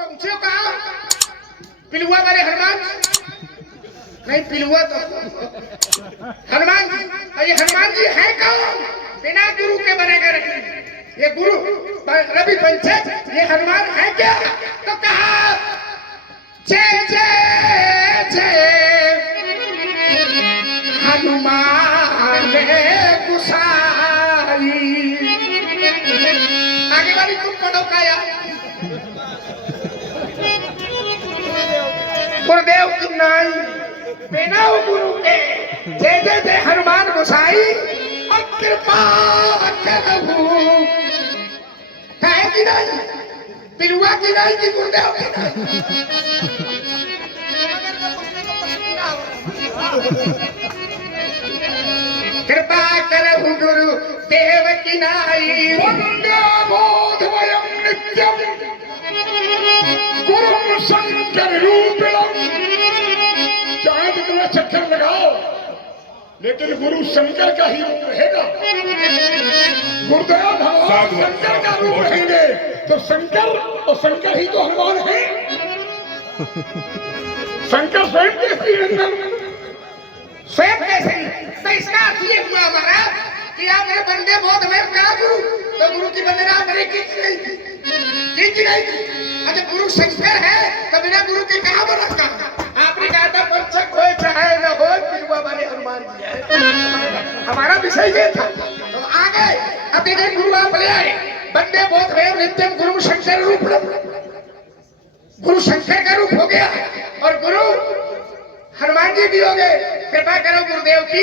पहुंचे कहा पिलुआ बड़े हनुमान नहीं पिलुआ तो हनुमान जी। ये हनुमान जी है कौन? बिना गुरु के बनेगा नहीं। ये गुरु रवि पंचक ये हनुमान है क्या? तो कहा जय जय जय हनुमान गुसाई। आगे वाली तुम पढ़ो का यार। गुरुदेव की नाई बिना गुरु के जय जय जय हनुमान गुसाई और कृपा करहु। काहे की नाई? पिलुआ की नाई की गुरुदेव की नाई? कृपा करहु गुरु देव की नाई। वंदे बोधवयं नित्यं गुरुं शंकर रूपिणं। चाहे कितना चक्कर लगाओ लेकिन गुरु शंकर का ही रूप रहेगा। गुरुदेव भगवान शंकर का रूप रहेंगे तो शंकर और शंकर ही तो हनुमान है। शंकर स्वयं कैसी स्वयं कैसे? तो इसका अर्थ ये हुआ हमारा कि आप मेरे बंदे बोध में कहा गुरु तो गुरु की वंदना मेरे की नहीं थी। अच्छा गुरु शंकर है तो बिना गुरु के कहा बना का? आपने कहा था पंचक हो चाहे न हो पिलुआ वाले हनुमान जी है। हमारा विषय ये था तो आगे अब देखिए गुरु आप ले आए बंदे बोध में नित्यम गुरु शंकर रूप। गुरु शंकर का रूप हो गया और गुरु हनुमान जी भी हो गए। कृपा करो गुरुदेव की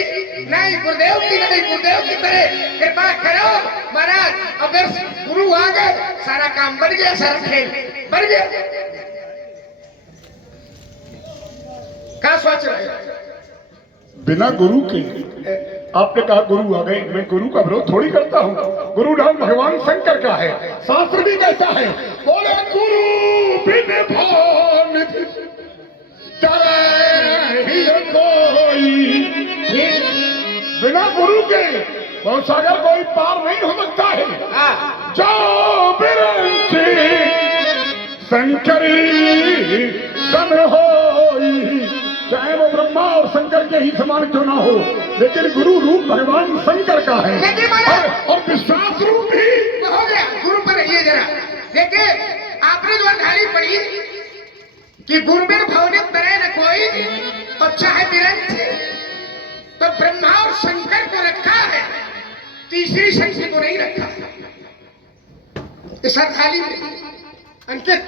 नहीं गुरुदेव की नहीं गुरुदेव की तरह कृपा करो महाराज। अगर गुरु आ गए सारा काम बन गया, सारा खेल बन गया। क्या सोच रहे? बिना गुरु के आपने कहा गुरु आ गए। मैं गुरु का विरोध थोड़ी करता हूँ। गुरु नाम भगवान शंकर का है। शास्त्र भी कहता है बोले गुरु बिन भान तरहि कोई। बिना गुरु के सागर कोई पार नहीं हो सकता है। जो बिरंची शंकरी सन होई। चाहे वो ब्रह्मा और शंकर के ही समान क्यों ना हो लेकिन गुरु रूप भगवान शंकर का है और विश्वास रूप भी हो गया गुरु पर। ये जरा देखिए आपने जो अंधारी पढ़ी कि गुरुबिन भवनित तरह न कोई और चाहे बिरंच तो ब्रह्मा और शंकर को रखा है, तीसरी शक्ति को नहीं रखा। इस थाली में अंकित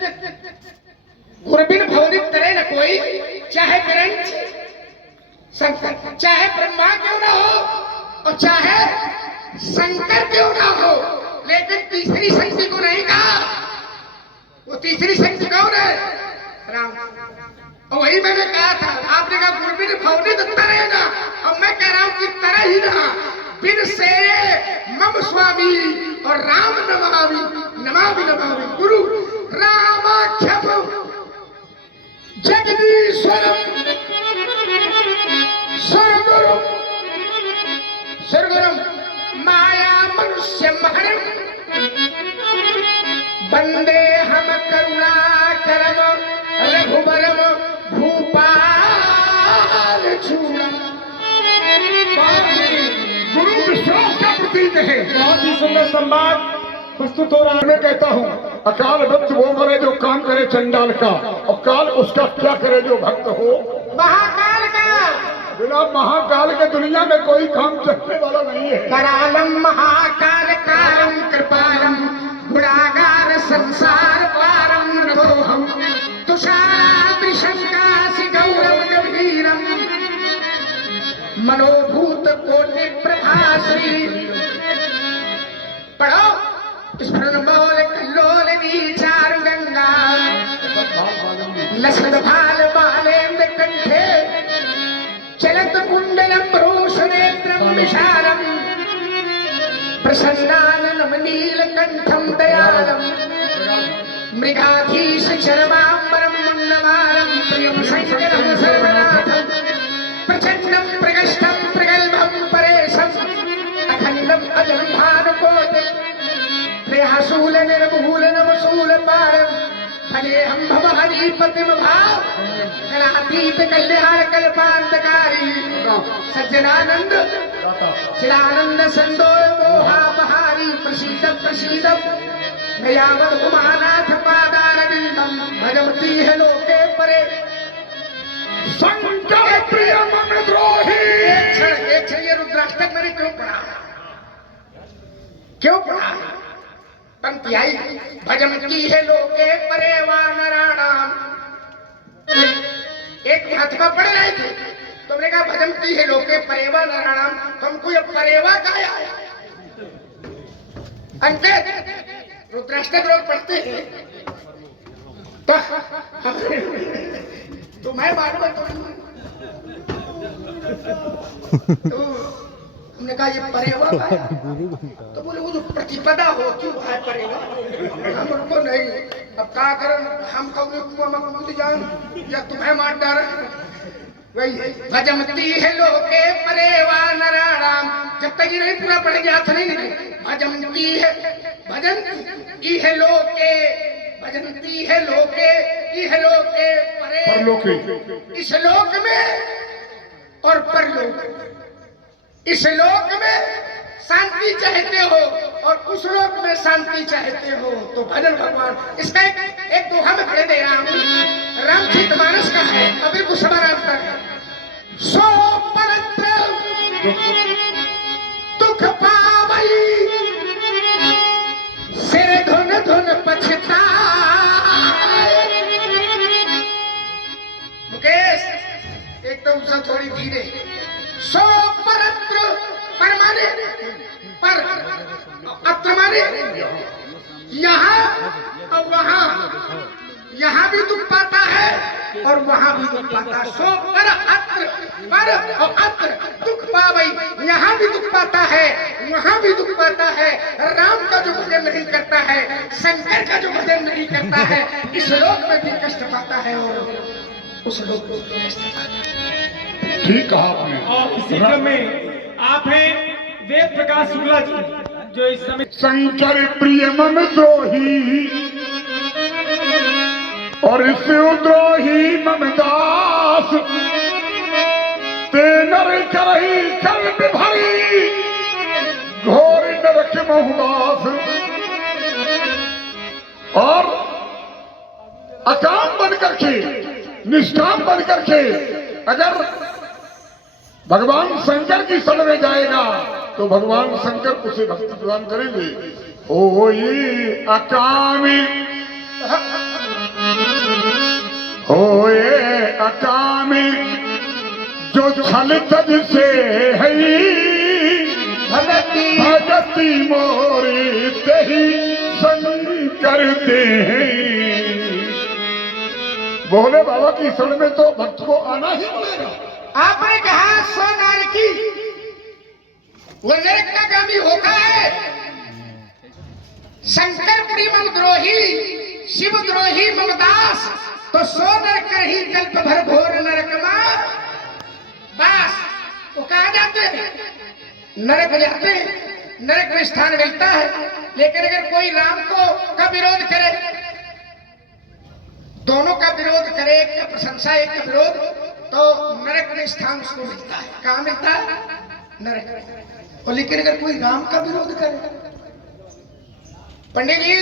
गुरुबिन भवनित तरह न कोई चाहे बिरंच शंकर। चाहे ब्रह्मा क्यों ना हो और चाहे शंकर क्यों ना हो लेकिन तीसरी शक्ति को नहीं कहा। वो तीसरी शक्ति कौन है? राम। और वही मैंने कहा था आपने कहा गुरुबिन भवनित तरह ना और मैं कह रहा हूं कि तरह ही ना बिन से मम स्वामी और राम नमामि नमामि नमामि। गुरु रामाख्यम जगदीश्वरम सर्वगुरुम सर्वगुरुम माया मनुष्य महरम वंदे हम करुणाकरम रघुबरम भूपाल चूड़म। गुरु विश्वास का प्रतीक है। बहुत ही सुंदर संवाद प्रस्तुत हो रहा है। मैं कहता हूँ अकाल भक्त वो करे जो काम करे चंडाल का और काल उसका क्या करे जो भक्त हो महाकाल का। बिना महाकाल के दुनिया में कोई काम चलने वाला नहीं है। करालम महाकाल कालम कृपालम गुणागार संसार पारम नतोहम तुषाराद्रिशंकासि गौरव गंभीरम मनोभूत कोटि प्रभाश्री। पढ़ो स्फुरन्मौल कल्लोल विचार गंगा लसद भाल बालेन्द्र कंठे चलत कुंडलम रोषनेत्रम विशालम प्रसन्नाननम नीलकंठम दयालम मृगाधीश शर्मांबरम मुन्नमालम प्रियम शंकरम सर्वनाथम प्रचंडम प्रगष्टम प्रगल्भम परेशम अखंडम अजम भानुकोटि प्रियशूल निर्मूल नमशूल पारम भले हम भवानी प्रतिम भाव कलातीत कल्याण कल्पांतकारी सज्जनानंद चिरानंद संदोय मोहा बहारी प्रसीद प्रसीद नयावत उमानाथ पादारविंदम भगवती है लोके परे शंकर प्रिय मन द्रोही। एक क्षण ये रुद्राष्टक मैंने क्यों पढ़ा पंक्ति आई भजमती है लोके परे वानराणाम। एक महात्मा पढ़ रहे थे, तुमने कहा भजमती है लोके परेवा नारायणाम, तुमको ये परेवा गाया है। अंकित रुद्राष्टक लोग पढ़ते हैं तो मैं मालूम है तो हमने कहा ये परेवा गाया, तो बोले वो जो प्रतिपदा हो क्यों है परेवा, हम उनको नहीं। अब क्या करें, हम कभी कुआं में कूद जाए या तुम्हें मार डाल। वही भजमती है लोके परेवा नारायणाम, जब तक ये नहीं पूरा पढ़ेंगे हाथ नहीं निकले। भजमती है भजनती है लोके, भजनती है लोके लोके परे, इस लोक में और परलोक में। इस लोक में शांति चाहते हो और उस लोक में शांति चाहते हो तो भजन भगवान। इसका एक दोहा में खड़े दे रहा हूं, रामचरितमानस का है, अभी कुछ समानांतर है। सो परत्र दुख पावई सिर धुन धुन पछताए। मुकेश एकदम सा थोड़ी धीरे। सो परत्र परमाने पर अत्र माने यहाँ और वहाँ, यहाँ भी दुख पाता है और वहाँ भी दुख पाता है। सो पर और अत्र दुख पावई, यहाँ भी दुख पाता है वहाँ भी दुख पाता है। राम का जो भजन नहीं करता है, शंकर का जो भजन नहीं करता है, इस लोक में भी कष्ट पाता है और उस लोक में भी कष्ट पाता है। ठीक कहा आपने। और इसी क्रम में आप हैं वेद प्रकाश शुक्ला जी, जो इस समय शंकर प्रिय मन द्रोही और शिवद्रोही ममदास, ते नर करही कल्प भरी घोर नरक बहुवास। और अकाम बन करके निष्काम बन करके अगर भगवान शंकर की शरण में जाएगा तो भगवान शंकर उसे भक्ति प्रदान करेंगे। ओ ये अकामी, ओ ये अकामी जो छल तज से है भगति मोरी तेही शंकर दे। बोले बाबा की शरण में तो भक्त को आना ही पड़ेगा। आपने कहा सो नार की वो नरक का गामी होता है। शंकर प्रेम द्रोही शिव द्रोही ममदास, तो सो नर कर ही कल्प भर घोर नरक मां। बस वो कहा जाते हैं नरक जाते हैं, नरक में स्थान मिलता है। लेकिन अगर कोई राम का विरोध करे, दोनों का विरोध करे, एक का प्रशंसा एक का विरोध, तो नरक में स्थान उसको मिलता है। कहाँ मिलता है? नरक में। और लेकिन अगर कोई राम का विरोध करे, पंडित जी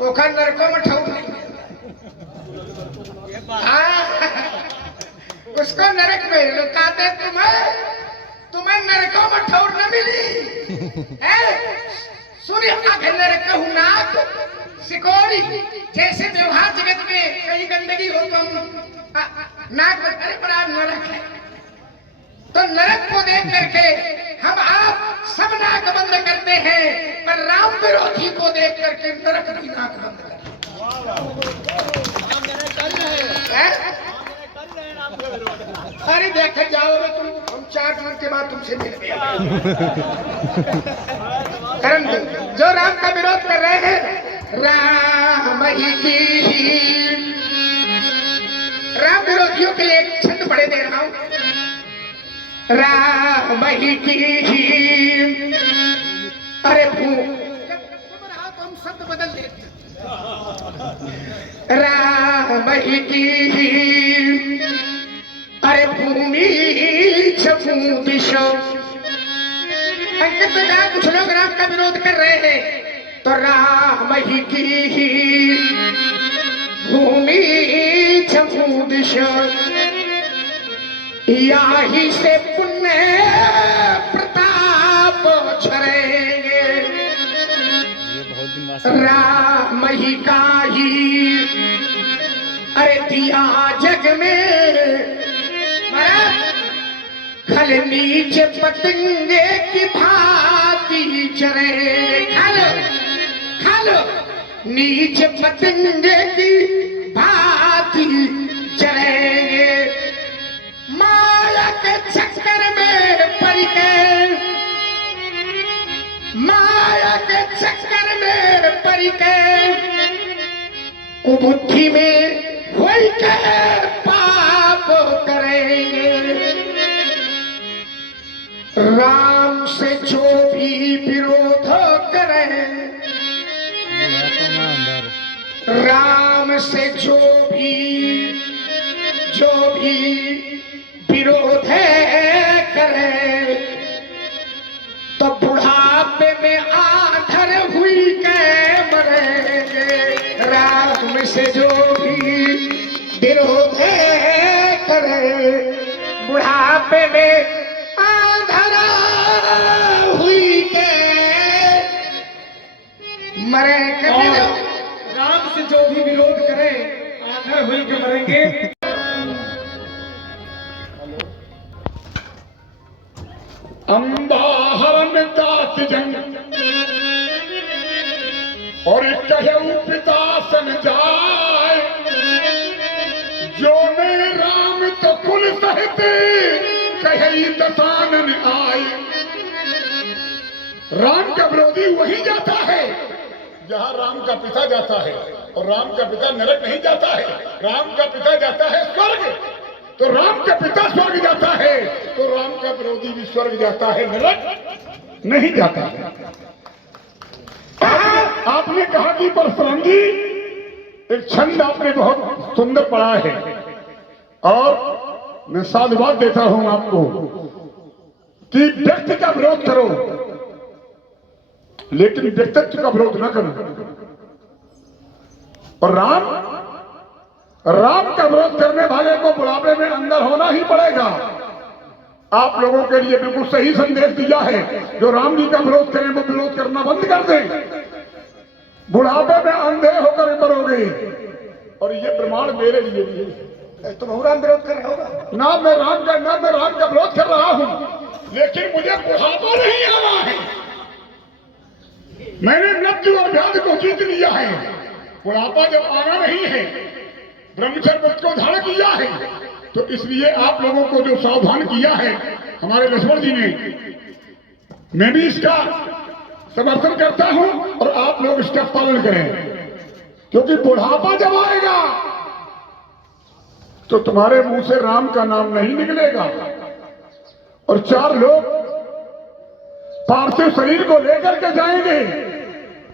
ओखा नरकों में ठौक नहीं मिलता, उसको नरक में लुकाते। तुम्हें नरकों में ठौर न मिली है। सूर्य आंख नरक नाक सिकोड़ी, जैसे व्यवहार जगत में कहीं गंदगी हो तो नाक में अरे बड़ा नरक है, तो नरक को देख करके हम आप सब नाक बंद करते हैं, पर राम विरोधी को देख करके नरक भी नाक बंद करते हैं। अरे देख जाओ तुम, हम 4 दिन के बाद तुमसे मिलते हैं। कारण जो राम का विरोध कर रहे हैं, राम ही की, राम विरोधियों के लिए एक छंद पढ़े दे रहा हूं। राम ही की, अरे तुम रहा तो हम शब्द बदल देते। राम ही की अरे भूमि छू दिशा। अंकित बेटा कुछ लोग राम का विरोध कर रहे हैं, तो राम ही की भूमि छू दिशा। याही से पुण्य प्रताप झरेंगे। राम ही का ही अरे दिया जग में खल नीचे पतंगे की भांति चरेंगे। खालो नीचे पतंगे की भांति चरेंगे। माया के चक्कर में पड़ के, माया के चक्कर में पड़ के कुबुद्धि में होई के पाप करेंगे। राम से जो भी विरोध करे, राम से जो भी विरोध करे, तो बुढ़ापे में आधर हुई के मरेंगे। राम से जो भी विरोध करे, बुढ़ापे में आधर हुई के मरेंगे। राम से जो भी विरोध करे आधर हुई के मरेंगे। अम्बा हरण दास जंग और कहू पिता सन जाए। जो ने राम तो कुल सहित कही दसानन आए। राम का विरोधी वही जाता है जहां राम का पिता जाता है, और राम का पिता नरक नहीं जाता है। राम का पिता जाता है स्वर्ग, तो राम का पिता स्वर्ग जाता है, तो राम का विरोधी भी स्वर्ग जाता है, नरक नहीं जाता है। आपने कहा कि परशुराम जी एक छंद आपने बहुत सुंदर पढ़ा है, और मैं साधुवाद देता हूं आपको कि व्यक्ति का विरोध करो लेकिन व्यक्तित्व का विरोध न करो। और राम का विरोध करने वाले को बुढ़ापे में अंदर होना ही पड़ेगा। आप लोगों के लिए बिल्कुल सही संदेश दिया है। जो राम जी का विरोध करें वो विरोध करना बंद कर दें। बुढ़ापे में अंधे होकर मरोगे, और ये प्रमाण मेरे लिए भी है। तुम राम विरोध कर रहे हो ना मैं राम का विरोध कर रहा हूं, लेकिन मुझे बुढ़ापा नहीं आना है। मैंने मृत्यु और व्याधि को जीत लिया है। बुढ़ापा जब आना नहीं है, ब्रह्मचर्य व्रत को धारण किया है, तो इसलिए आप लोगों को जो सावधान किया है हमारे लक्ष्मण जी ने, मैं भी इसका समर्थन करता हूं, और आप लोग इसका पालन करें। क्योंकि बुढ़ापा जब आएगा तो तुम्हारे मुंह से राम का नाम नहीं निकलेगा, और चार लोग पार्थिव शरीर को लेकर के जाएंगे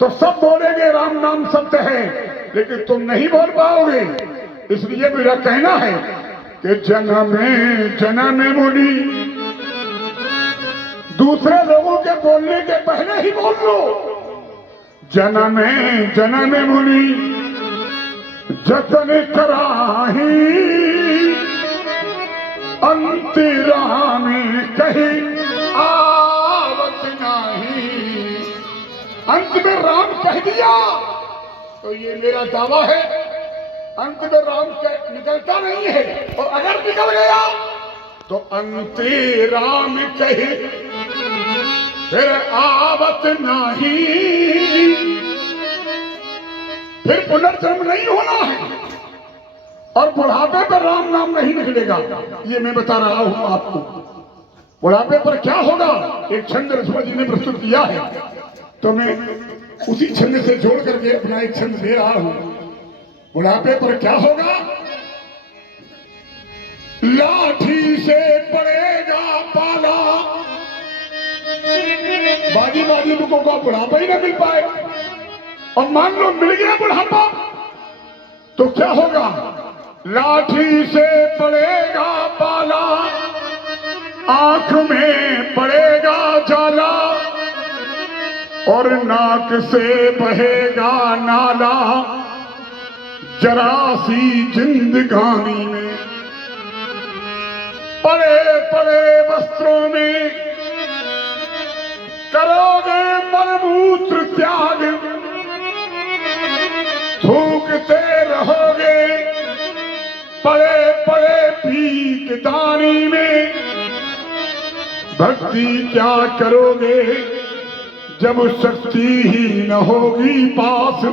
तो सब बोलेंगे राम नाम सत्य है, लेकिन तुम नहीं बोल पाओगे। इसलिए मेरा कहना है कि जन्म मुनि दूसरे लोगों के बोलने के पहले ही बोल लो। जन्म मुनि जतन कराही, अंतरा में कही आवत नहीं। अंत में राम कह दिया तो ये मेरा दावा है, अंत में राम निकलता नहीं है, और अगर निकल गया तो अंते राम कहे फिर आवत नहीं। फिर पुनर्जन्म नहीं होना है, और बुढ़ापे पर राम नाम नहीं निकलेगा। ये मैं बता रहा हूं आपको। बुढ़ापे पर क्या होगा, एक छंद लक्ष्मण जी ने प्रस्तुत किया है, तो मैं उसी छंद से जोड़ करके अपना एक छंद दे रहा हूं। बुढ़ापे पर क्या होगा, लाठी से पड़ेगा पाला। बाजी लोगों को बुढ़ापा ही ना मिल पाए, और मान लो मिल गया बुढ़ापा तो क्या होगा? लाठी से पड़ेगा पाला, आंख में पड़ेगा जाला, और नाक से बहेगा नाला, जरा सी जिंदगानी में। पड़े पड़े वस्त्रों में करोगे मलमूत्र त्याग, थूकते रहोगे पड़े पड़े भीख दानी में। भक्ति क्या करोगे जब शक्ति ही न होगी पास?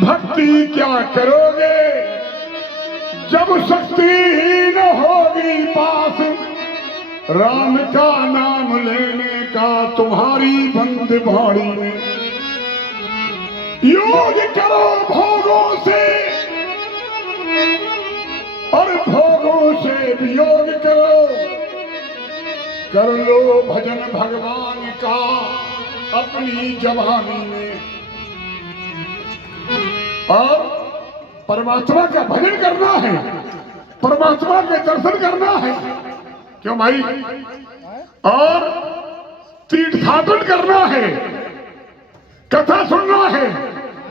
भक्ति क्या करोगे जब शक्ति ही न होगी पास? राम का नाम लेने का तुम्हारी बंद बाड़ी में। योग करो भोगों से और भोगों से वियोग करो। कर लो भजन भगवान का अपनी जवानी में। और परमात्मा का भजन करना है, परमात्मा के दर्शन करना है, क्यों भाई? और तीर्थाटन करना है, कथा सुनना है,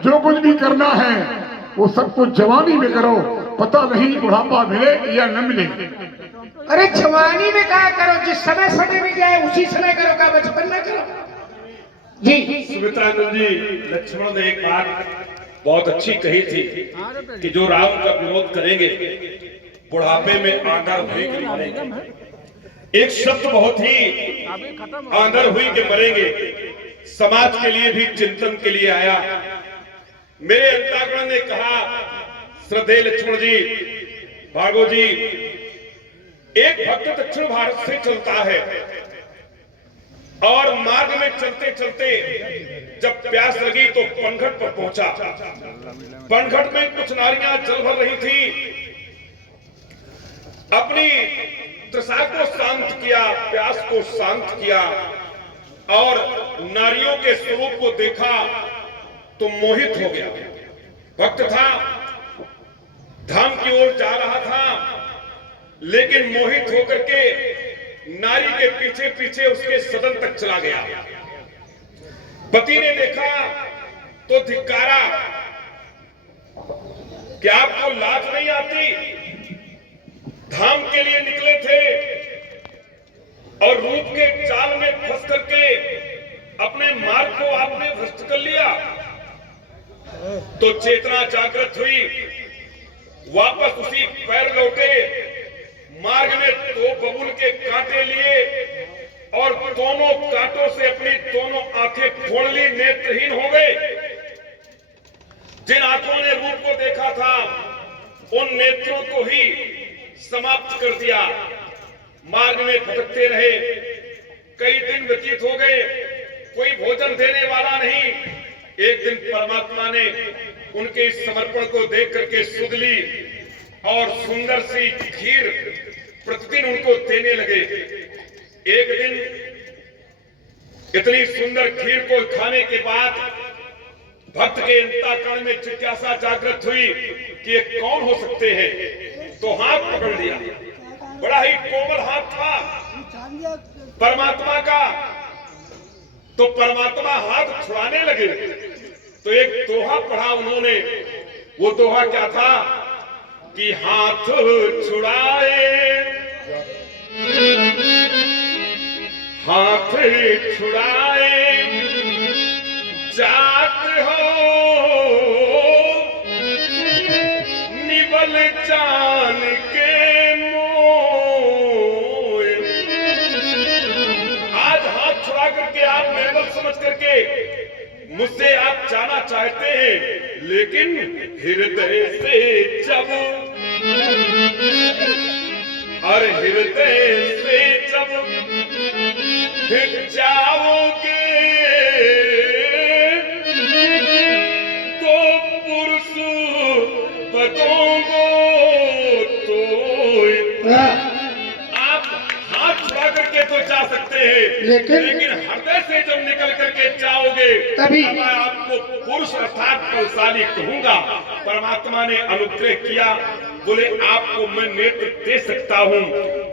जो कुछ भी करना है वो सब कुछ जवानी में करो। पता नहीं बुढ़ापा मिले या न मिले। अरे जवानी में क्या करो, जिस समय समय में जाए उसी समय करो, का बचपन में करो। जी सुमित्रानंद जी, लक्ष्मण ने एक बात बहुत अच्छी कही थी कि जो राम का विरोध करेंगे बुढ़ापे में आंधर हुई के मरेंगे। एक शब्द बहुत ही आंधर हुई के मरेंगे समाज के लिए भी चिंतन के लिए आया। मेरे अंतःकरण ने कहा, श्रद्धेय लक्ष्मण जी, भार्गव जी, एक भक्त दक्षिण भारत से चलता है और मार्ग में चलते चलते जब प्यास लगी तो पनघट पर पहुंचा। पनघट में कुछ नारियां जल भर रही थी। अपनी तृषा को शांत किया, प्यास को शांत किया और नारियों के स्वरूप को देखा तो मोहित हो गया। भक्त था, धाम की ओर जा रहा था, लेकिन मोहित होकर के नारी के पीछे पीछे उसके सदन तक चला गया। पति ने देखा तो धिक्कारा कि आपको लाज नहीं आती? धाम के लिए निकले थे और रूप के जाल में फंस करके अपने मार्ग को आपने भ्रष्ट कर लिया। तो चेतना जागृत हुई, वापस उसी पैर लौटे, मार्ग में दो बबूल के कांटे लिए और दोनों कांटों से अपनी दोनों आंखें फोड़ ली, नेत्रहीन हो गए। जिन आंखों ने रूप को देखा था उन नेत्रों को ही समाप्त कर दिया। मार्ग में भटकते रहे, कई दिन व्यतीत हो गए, कोई भोजन देने वाला नहीं। एक दिन परमात्मा ने उनके इस समर्पण को देख करके सुध ली और सुंदर सी खीर प्रतिदिन उनको देने लगे। एक दिन इतनी सुंदर खीर को खाने के बाद भक्त के अंतःकरण में जिज्ञासा जागृत हुई कि ये कौन हो सकते हैं। तो हाथ पकड़ लिया, बड़ा ही कोमल हाथ था परमात्मा का। तो परमात्मा हाथ छुड़ाने लगे तो एक दोहा पढ़ा उन्होंने। वो दोहा क्या था कि हाथ छुड़ाए, हाथ छुड़ाए जात हो, निबल जान के मोय। आज हाथ छुड़ा करके आप निर्बल समझ करके मुझसे आप जाना चाहते हैं, लेकिन हृदय से जब और हृदय से जब जाओगे तो पुरुष बदोगो। तो आप हाथ छुड़ा करके तो जा सकते हैं, लेकिन हृदय से जब निकल करके जाओगे तभी मैं आपको पुरुष अर्थात बलशाली कहूंगा। परमात्मा ने अनुग्रह किया, बोले आपको मैं नेत्र दे सकता हूं।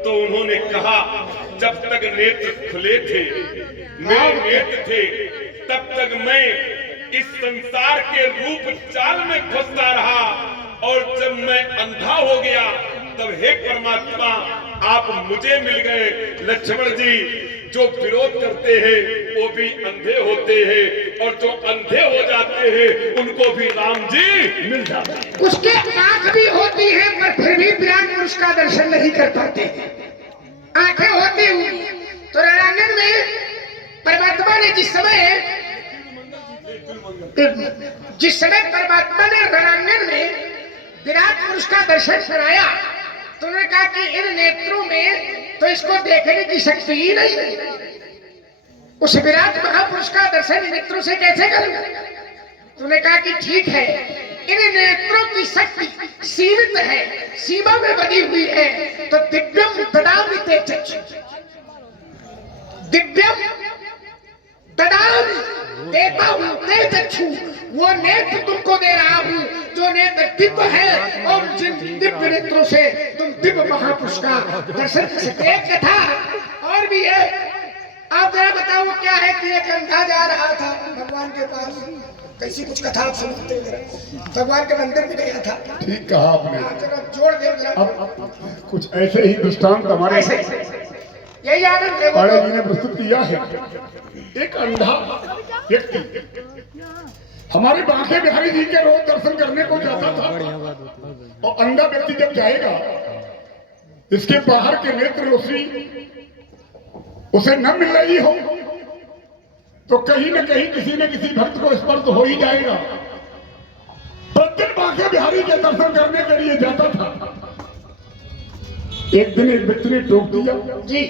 तो उन्होंने कहा जब तक नेत्र खुले थे, मेरे नेत्र थे, तब तक मैं इस संसार के रूप चाल में फंसता रहा, और जब मैं अंधा हो गया तब हे परमात्मा आप मुझे मिल गए। लक्ष्मण जी, जो विरोध करते हैं वो भी अंधे होते हैं, और जो अंधे हो जाते हैं उनको भी राम जी मिल जाते हैं। उसके आंख भी होती है पर फिर भी विराट पुरुष का दर्शन नहीं कर पाते। आंखें होती हुई तो रणांगन में परमात्मा ने जिस समय परमात्मा ने रणांगन में विराट पुरुष का दर्शन कराया, तो उन्होंने कहा कि इन नेत्रों में तो इसको देखने की शक्ति ही नहीं है, उस विराट महापुरुष का दर्शन इन नेत्रों से कैसे करूं? तो उन्होंने कहा कि ठीक है, इन नेत्रों की शक्ति सीमित है, सीमा में बनी हुई है, तो दिव्यम ददामि ते चक्षु, दिव्यम ददामि देता हूं ते चक्षु, वो नेत्र तुमको दे रहा हूं जो नेत्र दिव्य है, और जिन दिव्य नेत्रों से तुम दिव्य महापुरुष का दर्शन कर सकते। एक कथा और भी है, आप जरा बताओ क्या है कि एक अंधा जा रहा था भगवान के पास, कैसी कुछ कथा आप सुनते हैं? भगवान के मंदिर में गया था। ठीक कहा आपने। जरा जोड़ दे जरा। अब कुछ ऐसे ही दृष्टांत हमारे यही आनंद है पाड़े जी ने प्रस्तुत किया है। एक अंधा व्यक्ति हमारे बांके बिहारी जी के रोज दर्शन करने को जाता था, और अंधा व्यक्ति जब जाएगा, इसके बाहर के नेत्र रोशनी उसे न मिल रही हो तो कहीं न कहीं किसी न किसी भक्त को स्पर्श हो ही जाएगा। प्रतिदिन बांके बिहारी के दर्शन करने के लिए जाता था। एक दिन एक व्यक्ति ने टोक दिया जी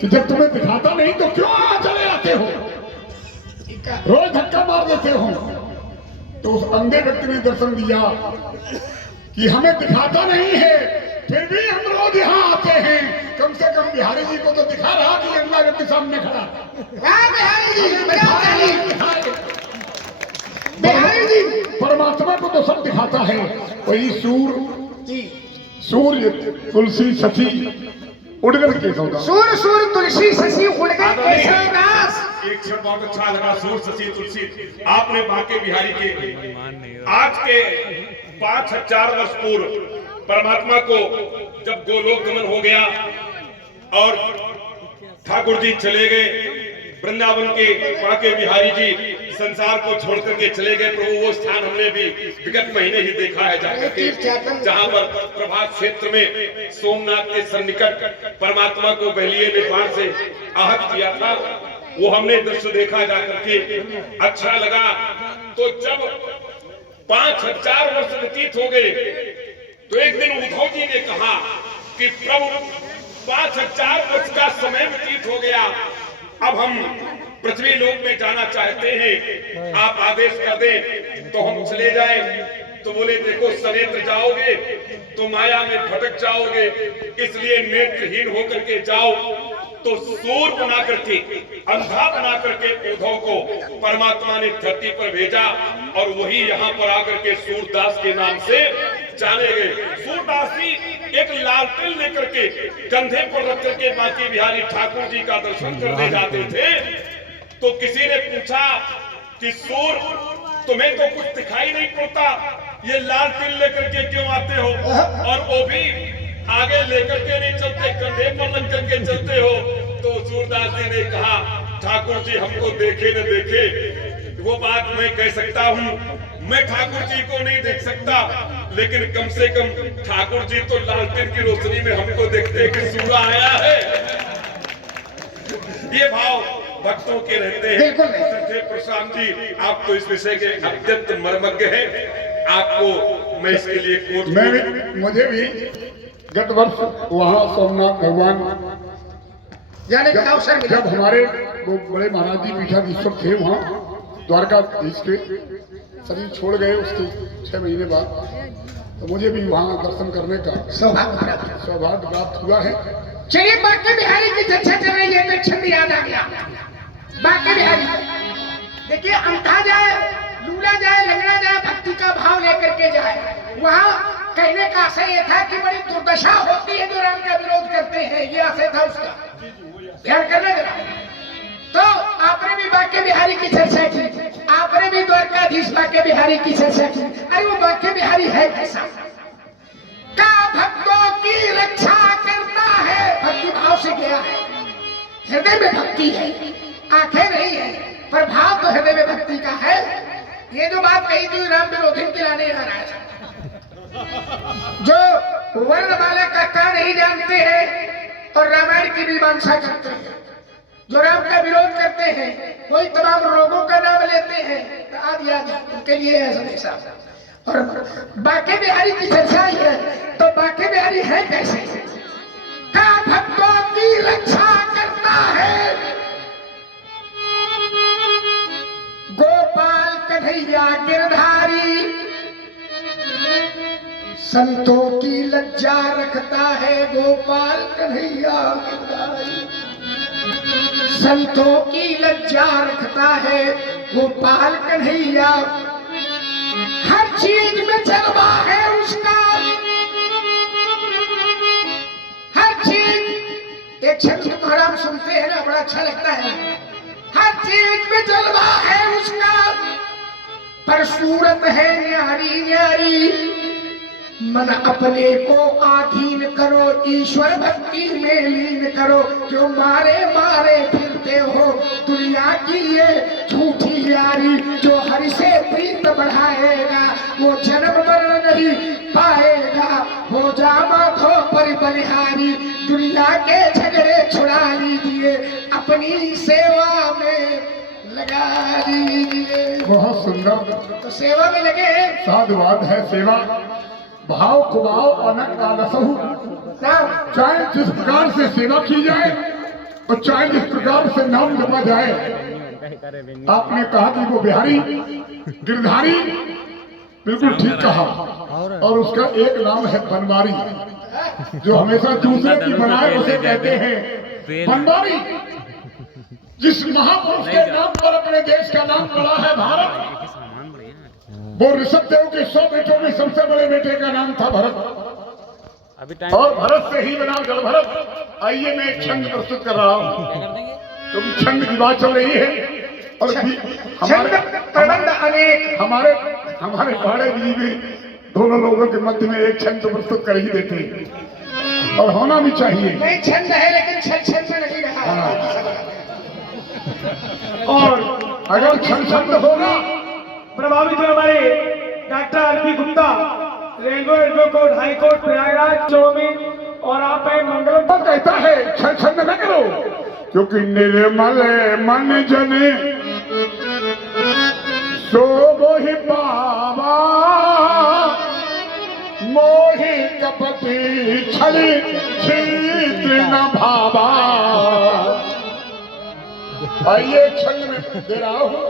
कि जब तुम्हें दिखाता नहीं तो क्यों चले आते हो, रोज धक्का मार देते हो। तो उस अंधे व्यक्ति ने दर्शन दिया कि हमें दिखाता नहीं है, फिर भी हम रोज यहाँ आते हैं, कम से कम बिहारी जी को तो दिखा रहा कि अंधा व्यक्ति सामने खड़ा। बिहारी जी परमात्मा को तो सब दिखाता है, वही सूर्य तुलसी शशि उड़गन के सौदा। सूर्य तुलसी शशि उड़गन के सौदास। एक क्षण बहुत अच्छा लगा, सूर्य शशि तुलसी। आपने बांके बिहारी के आज के 5000 वर्ष पूर्व परमात्मा को जब गोलोक गमन हो गया और ठाकुर जी चले गए वृंदावन के, बांके बिहारी जी संसार को छोड़ करके चले गए। प्रभु वो स्थान हमने भी विगत महीने ही देखा है जाकर के, जहां पर प्रभात क्षेत्र में सोमनाथ के सन्निकट परमात्मा को बहलिये ने बाण से आहत किया था। वो हमने दृश्य देखा जाकर के, अच्छा लगा। तो जब 5000 वर्ष व्यतीत हो गए तो एक दिन उद्धव जी ने कहा कि प्रभु 5000 वर्ष का समय व्यतीत हो गया, अब हम पृथ्वी लोक में जाना चाहते हैं, आप आदेश कर दें तो हम चले जाएं। तो बोले देखो सनेत्र जाओगे तो माया में भटक जाओगे, इसलिए नेत्रहीन होकर के जाओ। तो सूर बना करके, अंधा बना करके उद्धव को परमात्मा ने धरती पर भेजा, और वही यहाँ पर आकर के सूरदास के नाम से जाने गए। सूरदास जी एक लालटेन लेकर के कंधे पर रख करके बांके बिहारी ठाकुर जी का दर्शन करने जाते थे। तो किसी ने पूछा कि सूर तुम्हें तो कुछ दिखाई नहीं पड़ता, ये लालटेन लेकर के क्यों आते हो, और वो भी आगे लेकर के नहीं चलते, कंधे पर रख करके चलते हो। तो सूरदास जी ने कहा ठाकुर जी हमको देखे न देखे वो बात मैं कह सकता हूँ, मैं ठाकुर जी को नहीं देख सकता, लेकिन कम से कम ठाकुर जी तो लालटेन की रोशनी में हमको देखते हैं कि सूरा आया है। ये भाव भक्तों के रहते हैं। प्रशांत जी आप तो इस विषय के अत्यंत मर्मज्ञ हैं, आपको मैं इसके लिए कोट मुझे भी गत वर्ष वहाँ सोमनाथ भगवान जाने का अवसर मिला। जब हमारे वो बड़े महाराज जी पीठाधीश्वर थे वहाँ द्वारकाधीश के, शरीर छोड़ गए उसके 6 महीने बाद, तो मुझे भी वहाँ दर्शन करने का सौभाग्य प्राप्त हुआ है। चलिए बांके बिहारी की चर्चा चल रही है तो छंद याद आ गया। बांके बिहारी देखिए, अंधा जाए लूला जाए लंगड़ा जाए भक्ति का भाव लेकर के जाए। वहाँ कहने का आशय ये था कि बड़ी दुर्दशा होती है जो राम का विरोध करते हैं, ये आशय था उसका। ध्यान करना जरा। तो आपने भी बांके बिहारी की चर्चा की, आपने भी द्वारकाधीश बांके बिहारी की चर्चा की। अरे वो बांके बिहारी है कैसा? का भक्तों की रक्षा करता है, भक्ति भाव से गया है, हृदय में भक्ति है, आंखें नहीं है पर भाव तो हृदय में भक्ति का है। ये जो बात कही थी राम विरोधी दिलाने आ रहा है, जो वर्णमाला का का नहीं जानते हैं और रामायण की मीमांसा करते हैं, जो राम का विरोध करते हैं, कोई तमाम रोगों का नाम लेते हैं, तो आज याद उनके लिए है संदेशा। और बांके बिहारी की चर्चा है, तो बांके बिहारी है कैसे? का भक्तों की रक्षा करता है, गोपाल कन्हैया गिरधारी, संतों की लज्जा रखता है गोपाल कन्हैया गिरधारी, संतों की लज्जा रखता है गोपाल कन्हैया, हर चीज में जलवा है उसका, हर चीज। एक शब्द तुम्हारा हम सुनते हैं ना, बड़ा अच्छा लगता है, हर चीज में जलवा है उसका, पर सूरत है न्यारी न्यारी, मन अपने को आधीन करो, ईश्वर भक्ति में लीन करो, क्यों मारे मारे फिरते हो दुनिया की ये झूठी यारी, जो हरि से प्रीत बढ़ाएगा वो जन्म मरण नहीं पाएगा, हो जा माथो पर बलिहारी, दुनिया के झगड़े छुड़ा लीजिए, अपनी सेवा में लगा लीजिए। बहुत सुंदर, तो सेवा में लगे। साधुवाद है सेवा। भाव कुभाव अनक आलसहु, चाहे जिस प्रकार से सेवा की जाए और चाहे जिस प्रकार से नाम जपा जाए। आपने कहा कि वो बिहारी गिरधारी, बिल्कुल ठीक कहा। और उसका एक नाम है बनवारी, जो हमेशा दूसरे की बनाए उसे कहते हैं बनवारी। जिस महापुरुष के नाम पर अपने देश का नाम पड़ा है भारत, वो ऋषभ देव के 100 बेटों में सबसे बड़े बेटे का नाम था भरत, और भरत से ही बना जल भरत। आइए मैं एक छंद प्रस्तुत कर रहा हूँ, क्योंकि छंद की बात चल रही है। और हमारे पहाड़े भी दोनों लोगों के मध्य में एक छंद प्रस्तुत कर ही देते हैं, और होना भी चाहिए। नहीं छंद है लेकिन छंद में नहीं रहा। और अगर छंद होगा, प्रभावित हुए हमारे doctor R P Gupta, railway advocate high court Prayagraj चौमिन, और आप है मंगलम। वो कहता है छंद न करो, क्योंकि निर्मल मन जने सो मोहि पावा, मोहि कपटी छली छिद्र न भावा। आइए छंद में दे रहा हूँ,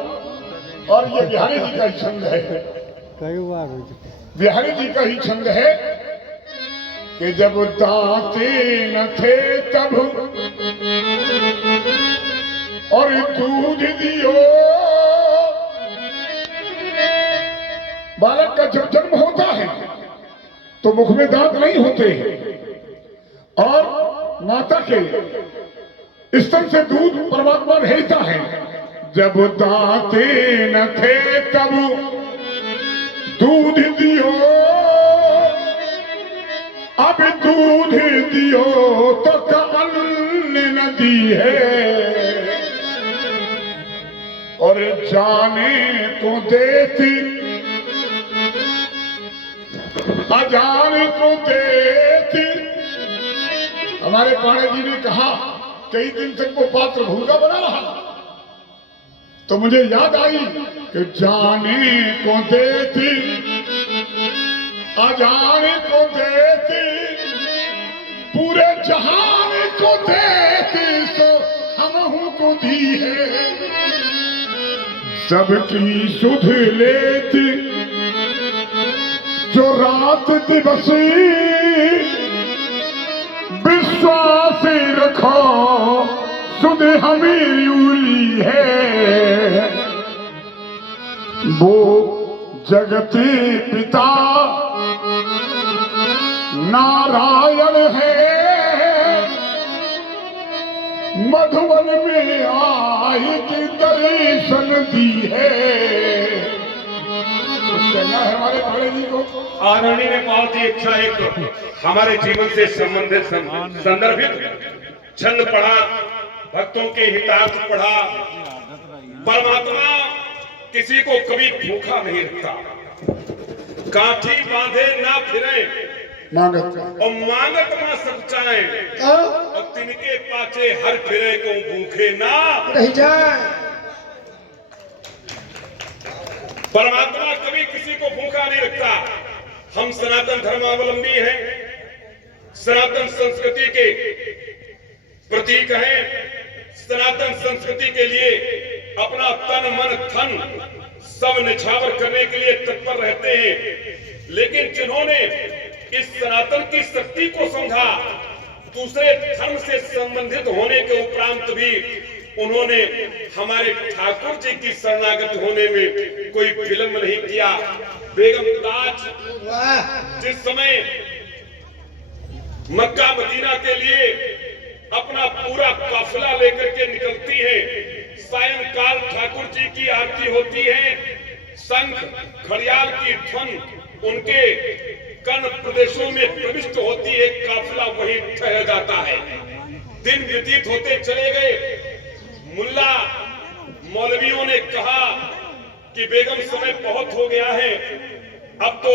और ये बिहारी जी का ही छंद है। बिहारी जी का ही छंद है कि जब दांते न थे तब और दूध दियो। बालक का जब जन्म होता है तो मुख में दांत नहीं होते, और माता के स्तन से दूध परमात्मा भेजता है। जब दांते न थे तब दूध दियो, अब दूध दियो तो अन्न न दी है, और जाने को देती अजान को देती। हमारे पाणे जी ने कहा कई दिन तक वो पात्र भूखा बना रहा, तो मुझे याद आई कि जाने को देती अजाने को देती, पूरे जहान को देती, सो हमहू को दी है। सबकी सुध लेती जो रात दिवस, विश्वास रखो सुध हमें उली है। वो जगती पिता नारायण है, मधुबन में आई की दर्शन दी है। कुछ कहना है हमारे बड़े जी को? आदरणीय ने बहुत ही अच्छा एक हमारे जीवन से संबंधित संदर्भित छंद पढ़ा, भक्तों के हितार्थ पढ़ा। परमात्मा किसी को कभी भूखा नहीं रखता, काठी बांधे ना फिरे मांगत और मांगत ना सब चाहे, और तिनके पाचे हर फिरे को भूखे ना नहीं जाए। परमात्मा कभी किसी को भूखा नहीं रखता। हम सनातन धर्मावलंबी हैं, सनातन संस्कृति के प्रतीक हैं, सनातन संस्कृति के लिए अपना तन मन धन सब निछावर करने के लिए तत्पर रहते हैं। लेकिन जिन्होंने इस सनातन की शक्ति को समझा, दूसरे धर्म से संबंधित होने के उपरांत भी उन्होंने हमारे ठाकुर जी की शरणागत होने में कोई विलंब नहीं किया। बेगम ताज जिस समय मक्का मदीना के लिए अपना पूरा काफिला लेकर के निकलती है, सायंकाल ठाकुर जी की आरती होती है, शंख घड़ियाल की ध्वन उनके कर्ण प्रदेशों में प्रविष्ट होती है, काफिला वहीं ठहर जाता है। दिन व्यतीत होते चले गए। मुल्ला मौलवियों ने कहा कि बेगम समय बहुत हो गया है, अब तो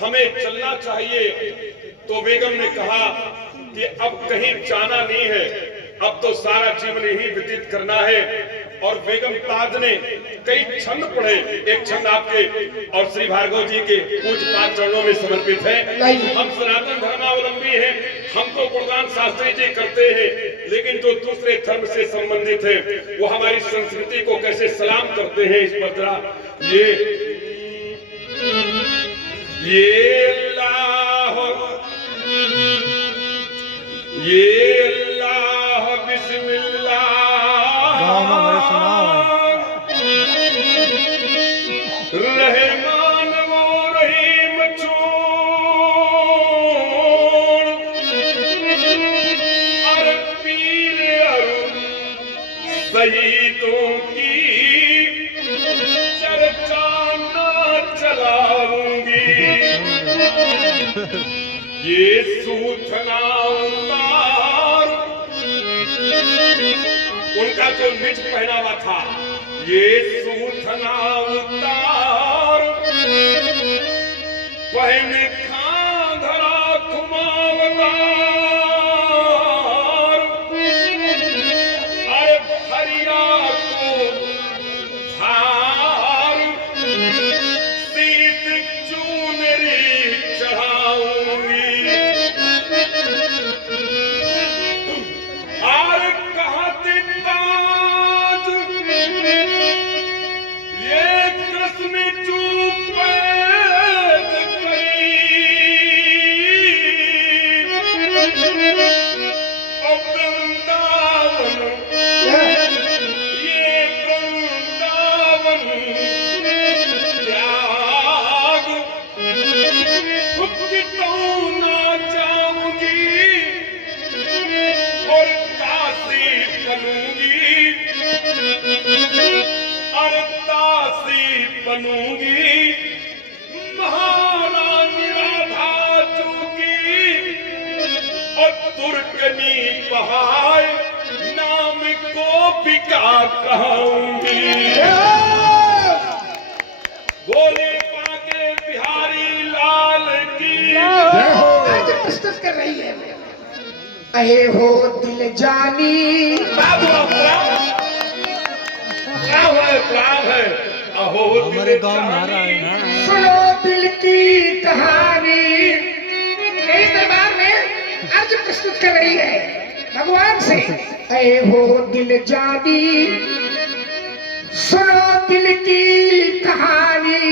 हमें चलना चाहिए। तो बेगम ने कहा कि अब कहीं जाना नहीं है, अब तो सारा जीवन ही व्यतीत करना है। और बेगम ताज ने कई छंद पढ़े। एक छंद आपके और श्री भार्गव जी के पूज पांच चरणों में समर्पित है। हम सनातन धर्मावलंबी हैं, हम तो गुणगान शास्त्री जी करते हैं, लेकिन जो दूसरे धर्म से संबंधित है वो हमारी संस्कृति को कैसे सलाम करते हैं, इस पर जरा ये अल्लाह बिस्मिल्लाह रहमान वो रहीम छोड़, अरे पीर शहीदों की चर्चा ना चलाऊंगी। ये सूचना उतार, उनका जो निज पहनावा था, ये सूचना उतार, पहन खांधरा खुमावदार, अरे फरिया को भार, शीत चूनरी चढ़ाऊंगी। और कहती ताज ये कृष्ण चूप करी, और वृंदावन ये वृंदावन त्याग, कितों ना जाऊंगी और काशी बनूंगी, और काशी बनूंगी। महारानी राधा चूंगी और तुर्कनी बहाय नाम को बिका कहूंगी। बोले पाके बिहारी लाल की आज प्रस्तुत कर रही है। अहे हो दिल जानी, प्राण है अहो हमारे गांव नारायण सुनो दिल की कहानी। यही दरबार में आज प्रस्तुत कर रही है भगवान से। अहे हो दिल जानी, सुनो दिल की कहानी,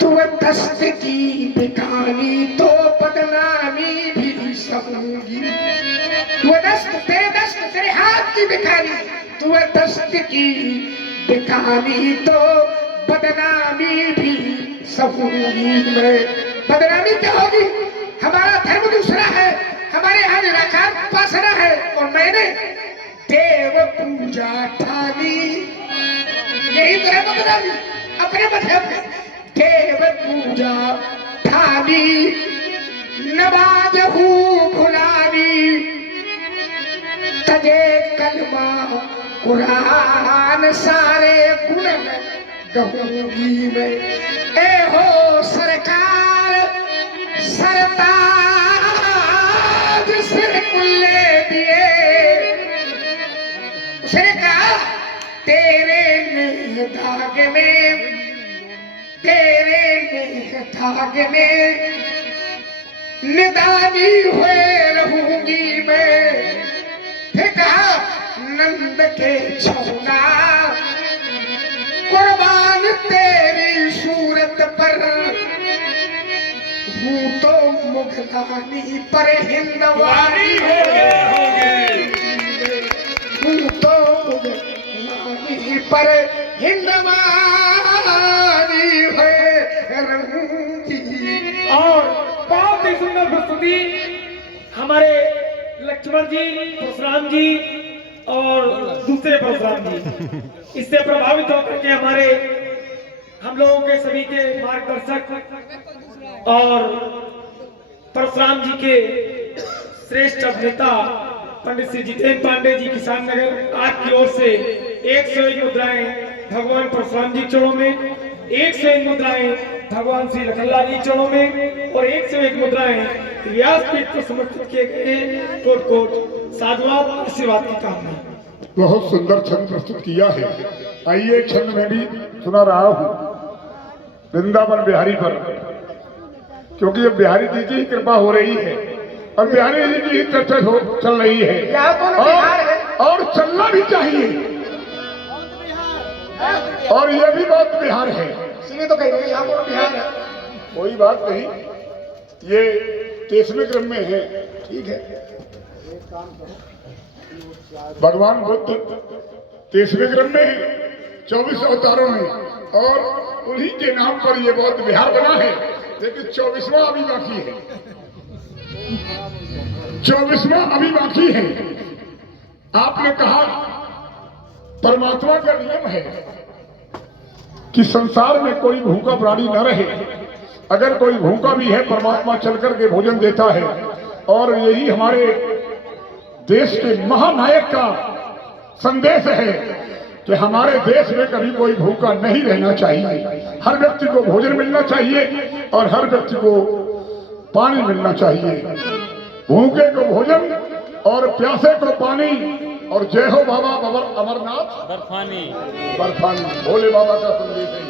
तू दस्त की बिकानी तो बदनामी भी सहूंगी। तू दस्त तेरे हाथ की बिकानी, तू दस्त की दिखानी तो बदनामी भी सहूंगी मैं। बदनामी क्या होगी? हमारा धर्म दूसरा है, हमारे यहाँ निराकार उपासना है, और मैंने देव पूजा ठानी। यही तो है बदनामी अपने मजहब में। देव पूजा ठानी नमाज हूँ भुलानी, तजे कलमा कुरान सारे गुण गहूंगी मैं। ए हो सरकार सरताज सिर कुल्ले दिए। उसने कहा तेरे नेह धागे में, तेरे नेह धागे में निदानी हुए रहूंगी मैं। फिर कहा नंद के छौना कुर्बान तेरी सूरत पर, हूँ तो मुगलानी पर हिंदवानी हूँ तो मुगलानी पर हिंदवानी है रहूंगी। और बहुत ही सुंदर प्रस्तुति हमारे लक्ष्मण जी, परशुराम जी और दूसरे परशुराम जी, इससे प्रभावित होकर के हमारे हम लोगों के सभी के मार्गदर्शक और परशुराम जी के श्रेष्ठ अभिनेता पंडित श्री जितेंद्र पांडे जी किसान नगर, आपकी ओर से 101 मुद्राएं भगवान परशुराम जी चरणों में, 101 मुद्राएं भगवान श्री लखनलाल जी चरणों में, और 101 मुद्राएं व्यासपीठ को समर्पित किए गए। कोट कोट साधुवाद आशीर्वाद की कामना। बहुत सुंदर छंद प्रस्तुत किया है। आइए छंद में भी सुना रहा हूँ वृंदावन बिहारी पर, क्योंकि अब बिहारी जी की ही कृपा हो रही है और बिहारी जी की ही चर्चा चल रही है, और चलना भी चाहिए। और ये भी बहुत बिहार है, इसलिए तो कह रहे हैं यहाँ पर बिहार है। कोई बात नहीं, ये 23वें क्रम में है, ठीक है। भगवान बुद्ध 23वें क्रम में है, 24 अवतारों में, और उन्हीं के नाम पर ये बौद्ध विहार बना है। लेकिन 24वां अभी बाकी है, 24वां अभी बाकी है। आपने कहा परमात्मा का नियम है कि संसार में कोई भूखा प्राणी न रहे। अगर कोई भूखा भी है, परमात्मा चल करके भोजन देता है। और यही हमारे देश के महानायक का संदेश है कि हमारे देश में कभी कोई भूखा नहीं रहना चाहिए। हर व्यक्ति को भोजन मिलना चाहिए और हर व्यक्ति को पानी मिलना चाहिए। भूखे को भोजन और प्यासे को पानी। और जय हो बाबा अमरनाथ बर्फानी बर्फानी, भोले बाबा का संदेश है।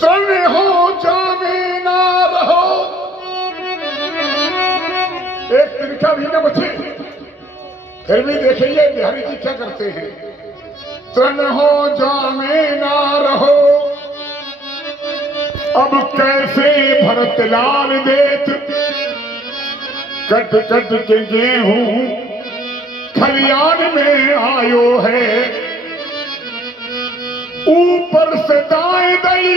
तन हो जावे ना रहो, एक तिनका भी न बचे। फिर भी देखिए बिहारी जी क्या करते हैं। तन हो जावे ना रहो, अब कैसे भरत लाल देत, कट कट के गेहूं खलियान में आयो है। ऊपर से दाएं दई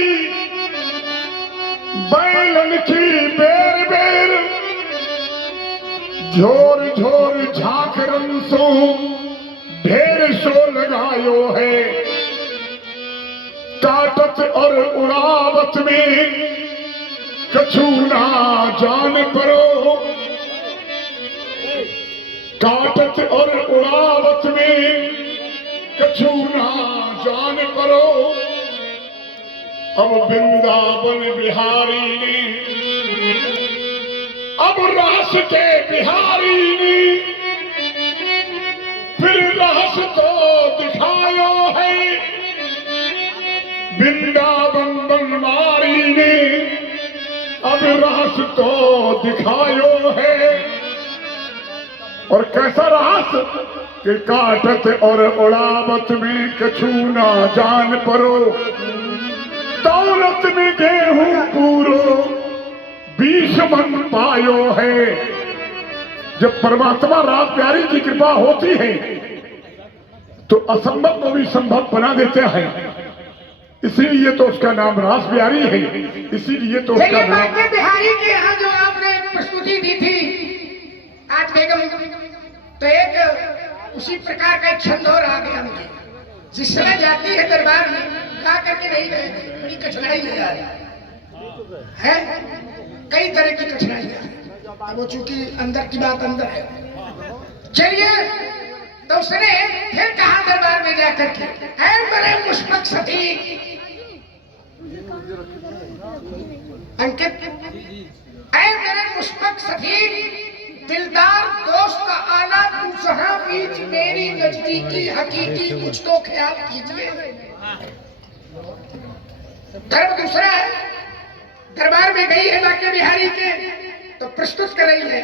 बैलन की बेर बेर, झोर झोर झांक रंसो ढेर सो लगायो है। काटत और उड़ावत में कछु ना जान परो, काटत और उड़ावत में कछु ना जान परो। अब वृंदावन बिहारी ने, अब रास के बिहारी ने फिर रास तो दिखायो है। वृंदावन बनवारी ने अब रास तो दिखायो है। और कैसा रास कि काटत और उड़ावत में कछु ना जान परो। दौलत में गेहूं पूरो 20 मन पायो है। जब परमात्मा रात प्यारी की कृपा होती है तो असंभव को भी संभव बना देते हैं, इसीलिए तो उसका नाम रास बिहारी है, इसीलिए तो उसका चलिए नाम। बांके बिहारी के यहाँ जो आपने प्रस्तुति दी थी आज बेगम, तो एक उसी प्रकार का एक छंद और आ गया मुझे। जिस समय जाती है दरबार में गा करके नहीं गए, बड़ी कठिनाई है यार, है कई तरह की कठिनाइयां हैं, वो चूंकि अंदर की बात अंदर है। चलिए तो उसने फिर कहा दरबार में जाकर के, ऐ मेरे मुश्फक सती अंकित, ऐ मेरे मुश्फक सती दिलदार दोस्त आला दूसरा बीच मेरी नजदीकी हकीकी कुछ तो ख्याल कीजिए। धर्म दूसरा है, दरबार में गई है बांके बिहारी के तो प्रस्तुत कर रही है,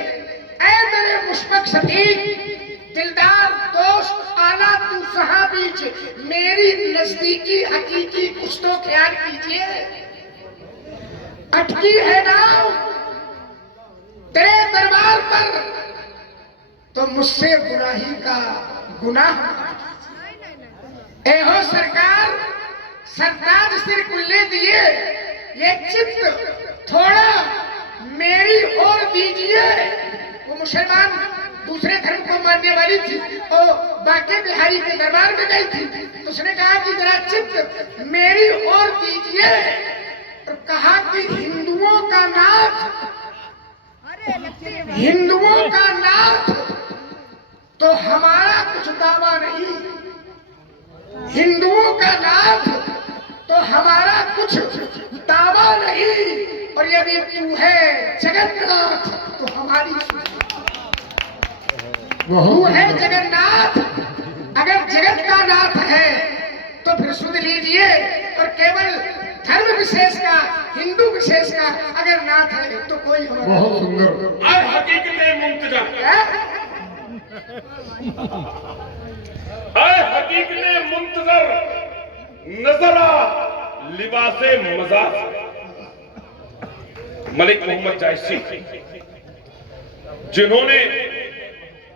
ऐ मेरे मुश्फक सती दिलदार दोस्त आला दूसरा बीच मेरी नजदीकी हकीकी कुछ तो ख्याल कीजिए। अटकी है नाव तेरे दरबार पर तो मुझसे गुनाही का गुनाह। एहो सरकार सरताज सिर कुल्ले दिए, ये चित्त थोड़ा मेरी ओर दीजिए। वो मुसलमान दूसरे धर्म को मानने वाली थी और बांके बिहारी के दरबार में गई थी, तो उसने कहा कि जरा चित्त मेरी ओर दीजिए, और कहा कि हिंदुओं का नाथ, हिंदुओं का नाथ तो हमारा कुछ दावा नहीं, हिंदुओं का नाथ तो हमारा कुछ दावा नहीं, और यदि तू है जगन्नाथ तो हमारी, तू है जगन्नाथ, अगर जगत का नाथ है तो फिर सुन लीजिए, और केवल धर्म विशेष का हिंदू विशेष का अगर नाथ है तो कोई हमारा। बहुत सुंदर। और हकीकतें मुंतजर, हकीकतें मुंतजर नजरा लिबासे मजाज। मलिक मोहम्मद जायसी जिन्होंने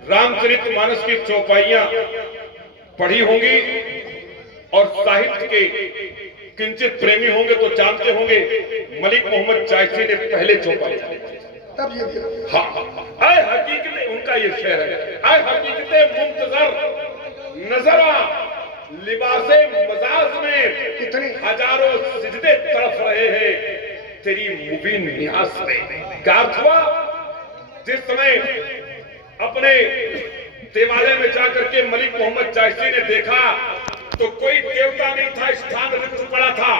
रामचरितमानस की चौपाइयां पढ़ी होंगी और साहित्य के किंचित प्रेमी होंगे तो जानते होंगे, मलिक मोहम्मद जायसी ने पहले चौपाई तब ये हाँ आए हकीकतें, उनका ये शेर है, आए हकीकतें मुंतजर नजरा लिबासे मजाज में कितने हजारों सिजदे तड़फ रहे हैं तेरी मुबीन न्यास में। क्या अर्थ हुआ? जिस समय अपने देवालय में जाकर के मलिक मोहम्मद जायसी ने देखा तो कोई देवता नहीं था, स्थान रिक्त पड़ा था,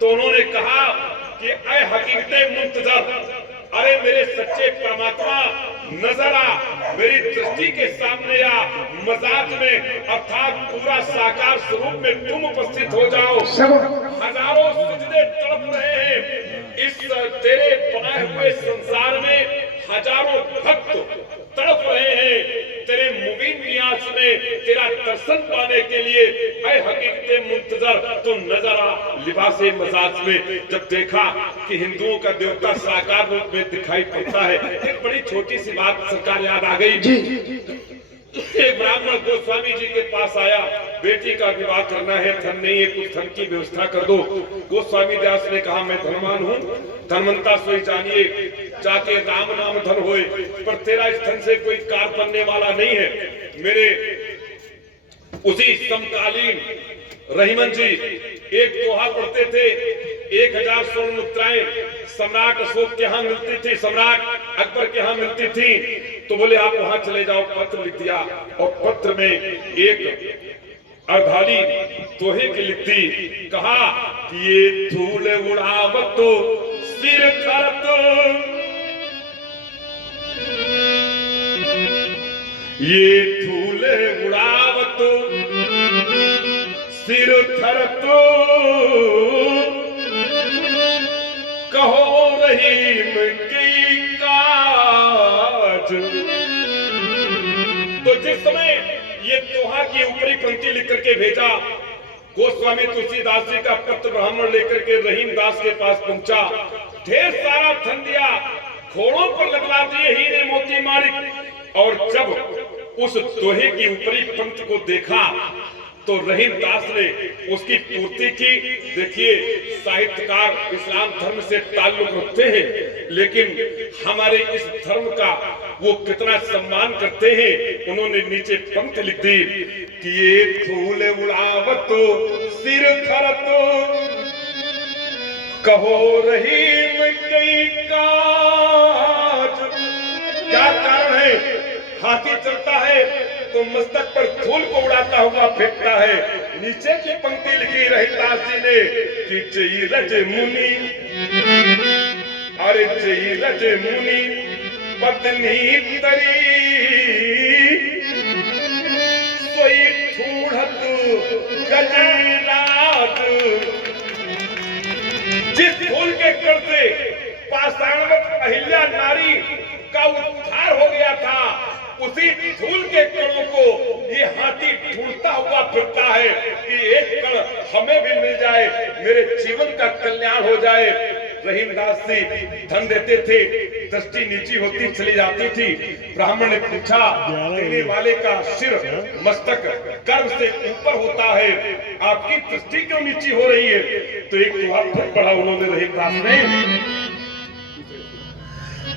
तो उन्होंने कहा कि ऐ हकीकतें मुंतजर, अरे मेरे सच्चे परमात्मा नजर आ, मेरी दृष्टि के सामने आ, मजाज में अर्थात पूरा साकार स्वरूप में तुम उपस्थित हो जाओ। हजारों सजदे तड़प रहे हैं इस तेरे बनाए हुए संसार में, हजारों भक्त तड़प रहे हैं तेरे मुबीन नियाज में तेरा दर्शन पाने के लिए। ऐ हकीकतें मुंतजर तो नजर आ लिबासे मजाज में। जब देखा कि हिंदुओं का देवता साकार रूप में दिखाई पड़ता है, एक बड़ी छोटी सी बात सरकार याद आ गई। एक ब्राह्मण गोस्वामी जी के पास आया, बेटी का विवाह करना है, धन नहीं है, कुछ धन की व्यवस्था कर दो। गोस्वामी दास ने कहा मैं धनवान हूँ, धनवंता सोई जानिए, जाके राम नाम धन होए, पर तेरा इस धन से कोई कार बनने वाला नहीं है। मेरे उसी समकालीन रहीमन जी एक दोहा पढ़ते थे, 1000 स्वर्ण मुद्राएं सम्राट अशोक के यहाँ मिलती थी, सम्राट अकबर के यहाँ मिलती थी, तो बोले आप वहां चले जाओ। पत्र लिख दिया और पत्र में एक अर्धाली दोहे की लिख दी, कहा कि ये धूल उड़ावत तो सिर धरत, ये धूल उड़ावत सिर धरत, कहो रहीम की काज। तो जिस समय ये दोहा की ऊपरी पंक्ति लिख करके भेजा, गोस्वामी तुलसीदास जी का पत्र ब्राह्मण लेकर के रहीम दास के पास पहुंचा, ढेर सारा धन दिया, घोड़ों पर लगवा दिए हीरे मोती माणिक। और जब उस दोहे की ऊपरी पंक्ति को देखा तो रहीम दास ने उसकी पूर्ति की। देखिए, साहित्यकार इस्लाम धर्म से ताल्लुक रखते हैं, लेकिन हमारे इस धर्म का वो कितना सम्मान करते हैं। उन्होंने नीचे पंक्ति लिख दी कि ये फूल उड़ावत सिर धरत कहो रहीम कई काज। क्या कारण है? हाथी चलता है तो मस्तक पर धूल को उड़ाता हुआ फेंकता है। नीचे की पंक्ति लिखी रहीमदास जी ने कि जय रज मुनि, अरे जय रज मुनि पत्नी तरी सोई ठूढ़त गजरात। जिस धूल के कण से पाषाणवत अहिल्या नारी का उद्धार हो गया था, उसी धूल के कणों को ये हाथी ढूंढता हुआ फिरता है कि एक कण हमें भी मिल जाए, मेरे जीवन का कल्याण हो जाए। रहीमदास जी धन देते थे, दृष्टि नीची होती चली जाती थी। ब्राह्मण ने पूछा, देने वाले का सिर मस्तक गर्भ से ऊपर होता है, आपकी दृष्टि क्यों नीची हो रही है? तो एक जवाब फिर पढ़ा उन्होंने रहीमदास ने,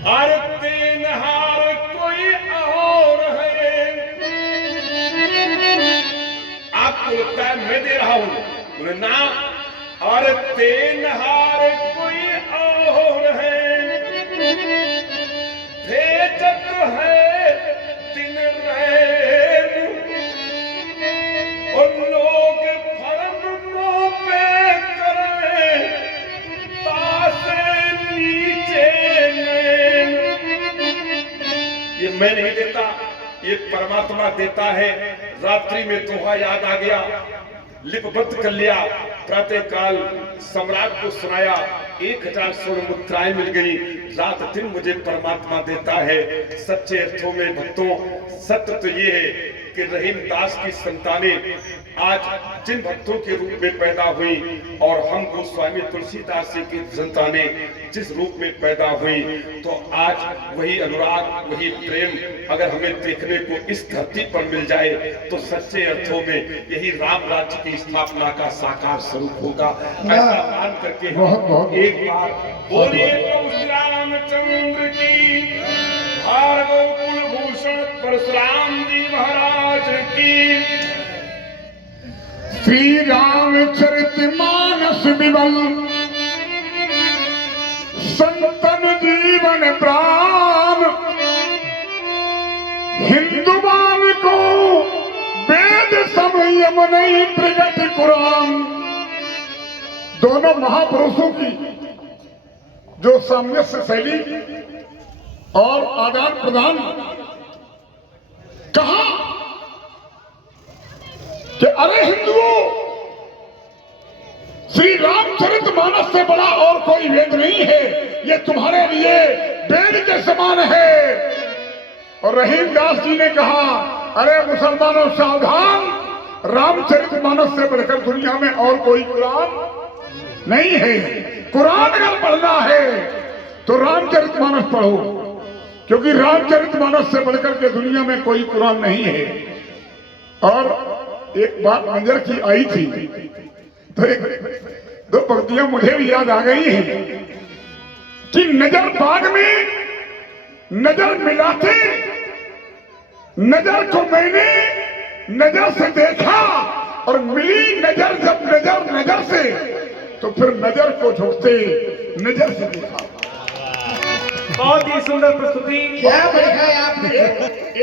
अरे तेनहार कोई और है। आपको लगता है मैं दे रहा हूं, बोले ना, अरे तेनहार कोई और है, भेजत है दिन रैन और लोग फरम पे करें तासे नीचे। ये मैं नहीं देता, ये परमात्मा देता है। रात्रि में दोहा याद आ गया, लिपबद्ध कर लिया, प्रातः काल सम्राट को सुनाया, 1000 स्वर्ण मुद्राएं मिल गई। रात दिन मुझे परमात्मा देता है। सच्चे अर्थों में भक्तों, सत्य तो ये है कि रहीमदास की संतानें आज जिन भक्तों के रूप में पैदा हुई और हम गोस्वामी तुलसीदास जी की संतानें जिस रूप में पैदा हुई, तो आज वही अनुराग, वही प्रेम अगर हमें देखने को इस धरती पर मिल जाए तो सच्चे अर्थों में यही राम राज्य की स्थापना का साकार स्वरूप होगा। ऐसा मान करके एक बार बोलिए प्रभु श्री रामचंद्र की, भार्गव कुलभूषण परशुराम जी महाराज की। श्री रामचरितमानस विमल संतन जीवन प्राण, हिंदुवान को वेद संयम नहीं प्रगट कुरान। दोनों महापुरुषों की जो सामंजस्य शैली और आदान प्रदान, कहा कि अरे हिंदुओं, श्री रामचरितमानस से बड़ा और कोई वेद नहीं है, ये तुम्हारे लिए वेद के समान है। और रहीमदास जी ने कहा, अरे मुसलमानों सावधान, रामचरितमानस से बढ़कर दुनिया में और कोई कुरान नहीं है। कुरान अगर पढ़ना है तो रामचरितमानस पढ़ो, क्योंकि रामचरितमानस से बढ़कर के दुनिया में कोई कुरान नहीं है। और एक बात नजर की आई थी तो एक दो पंक्तियां मुझे भी याद आ गई हैं कि नजर बाग में नजर मिलाते, नजर को मैंने नजर से देखा और मिली नजर जब नजर से, तो फिर नजर को झुकते नजर से देखा। बहुत ही सुंदर प्रस्तुति। क्या देखा है आपने?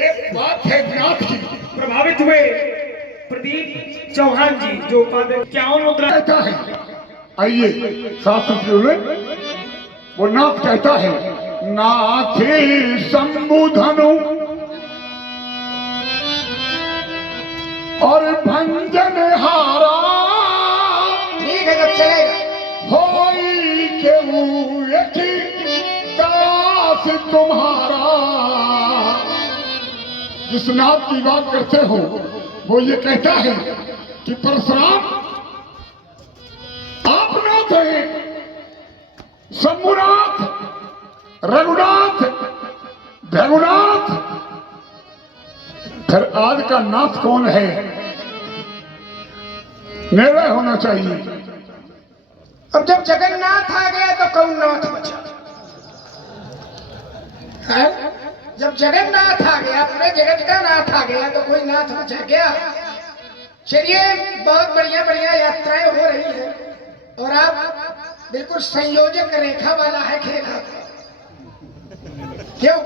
एक बात है नाथ की, प्रभावित हुए प्रदीप चौहान जी जो उपाध्याय क्या मुद्रा कहता है, आइए शास्त्र में वो नाथ कहता है, नाथे संबुधनु और भंजन हारा, ठीक है, जब चलेगा। होई केहू यकी दास तुम्हारा। जिस नाथ की बात करते हो वो ये कहता है कि परशुराम आप नाथ हैं, शंभुनाथ, रघुनाथ, भृगुनाथ, फिर आज का नाथ कौन है? निर्णय होना चाहिए। अब जब जगन्नाथ आ गया तो कौन नाथ बचा है? जब जगन्नाथ आ गया, पूरे जगत का नाथ आ गया, तो कोई नाथ बचा गया? चलिए, बहुत बढ़िया बढ़िया यात्राएं हो रही है और आप बिल्कुल संयोजक रेखा वाला है खेल आपका। क्यों?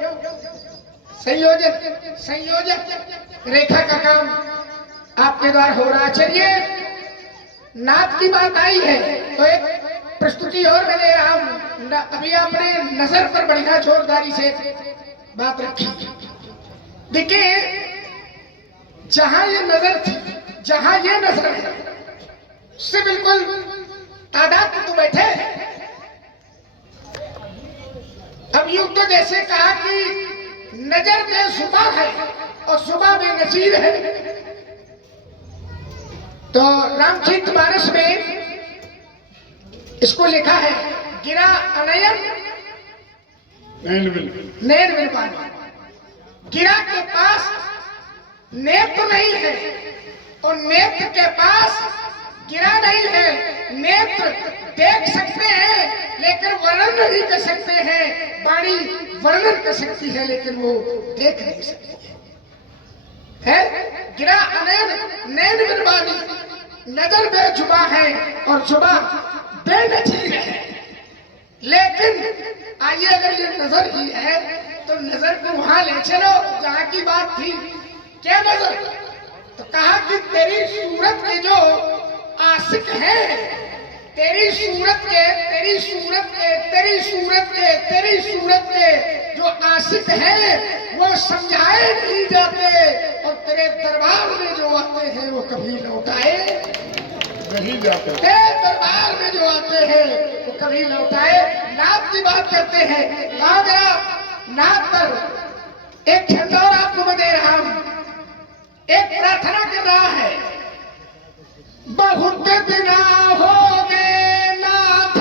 संयोजक रेखा का काम आपके द्वारा हो रहा। चलिए, नाथ की बात आई है तो एक प्रस्तुति और मैं दे रहा हूं। अभी आपने नजर पर बढ़िया जोरदारी से बात रखी। देखिए, जहां ये नजर थी, जहां ये नजर है, उससे बिल्कुल तादाद में तो बैठे। अब यूं तो जैसे कहा कि नजर में सुबह है और सुबह में नजीर है, तो रामचरित मानस में इसको लिखा है, गिरा अनयन नैन बिन पानी। गिरा के पास नेत्र नहीं है और नेत्र के पास गिरा नहीं है। नेत्र देख सकते हैं लेकिन वर्णन नहीं कर सकते हैं, वाणी वर्णन कर सकती है लेकिन वो देख नहीं सकती है। गिरा अनयन नैन बिन पानी, नजर बेजुबा है और जुबा बेनजीर है। लेकिन आइए, अगर ये नजर ही है तो नजर को वहां ले चलो जहां की बात थी। क्या नजर? तो कहा कि तेरी सूरत के जो आशिक हैं, तेरी सूरत के जो आशिक हैं वो समझाए नहीं जाते और तेरे दरबार में जो आते हैं वो कभी लौटाए नहीं जाते। तेरे दरबार में जो आते हैं वो कभी लौटाए। नाथ की बात करते हैं। नाथ पर एक छंद और आपको मैं दे रहा हूं। एक प्रार्थना कर रहा है, बहुत बिना हो गए नाथ,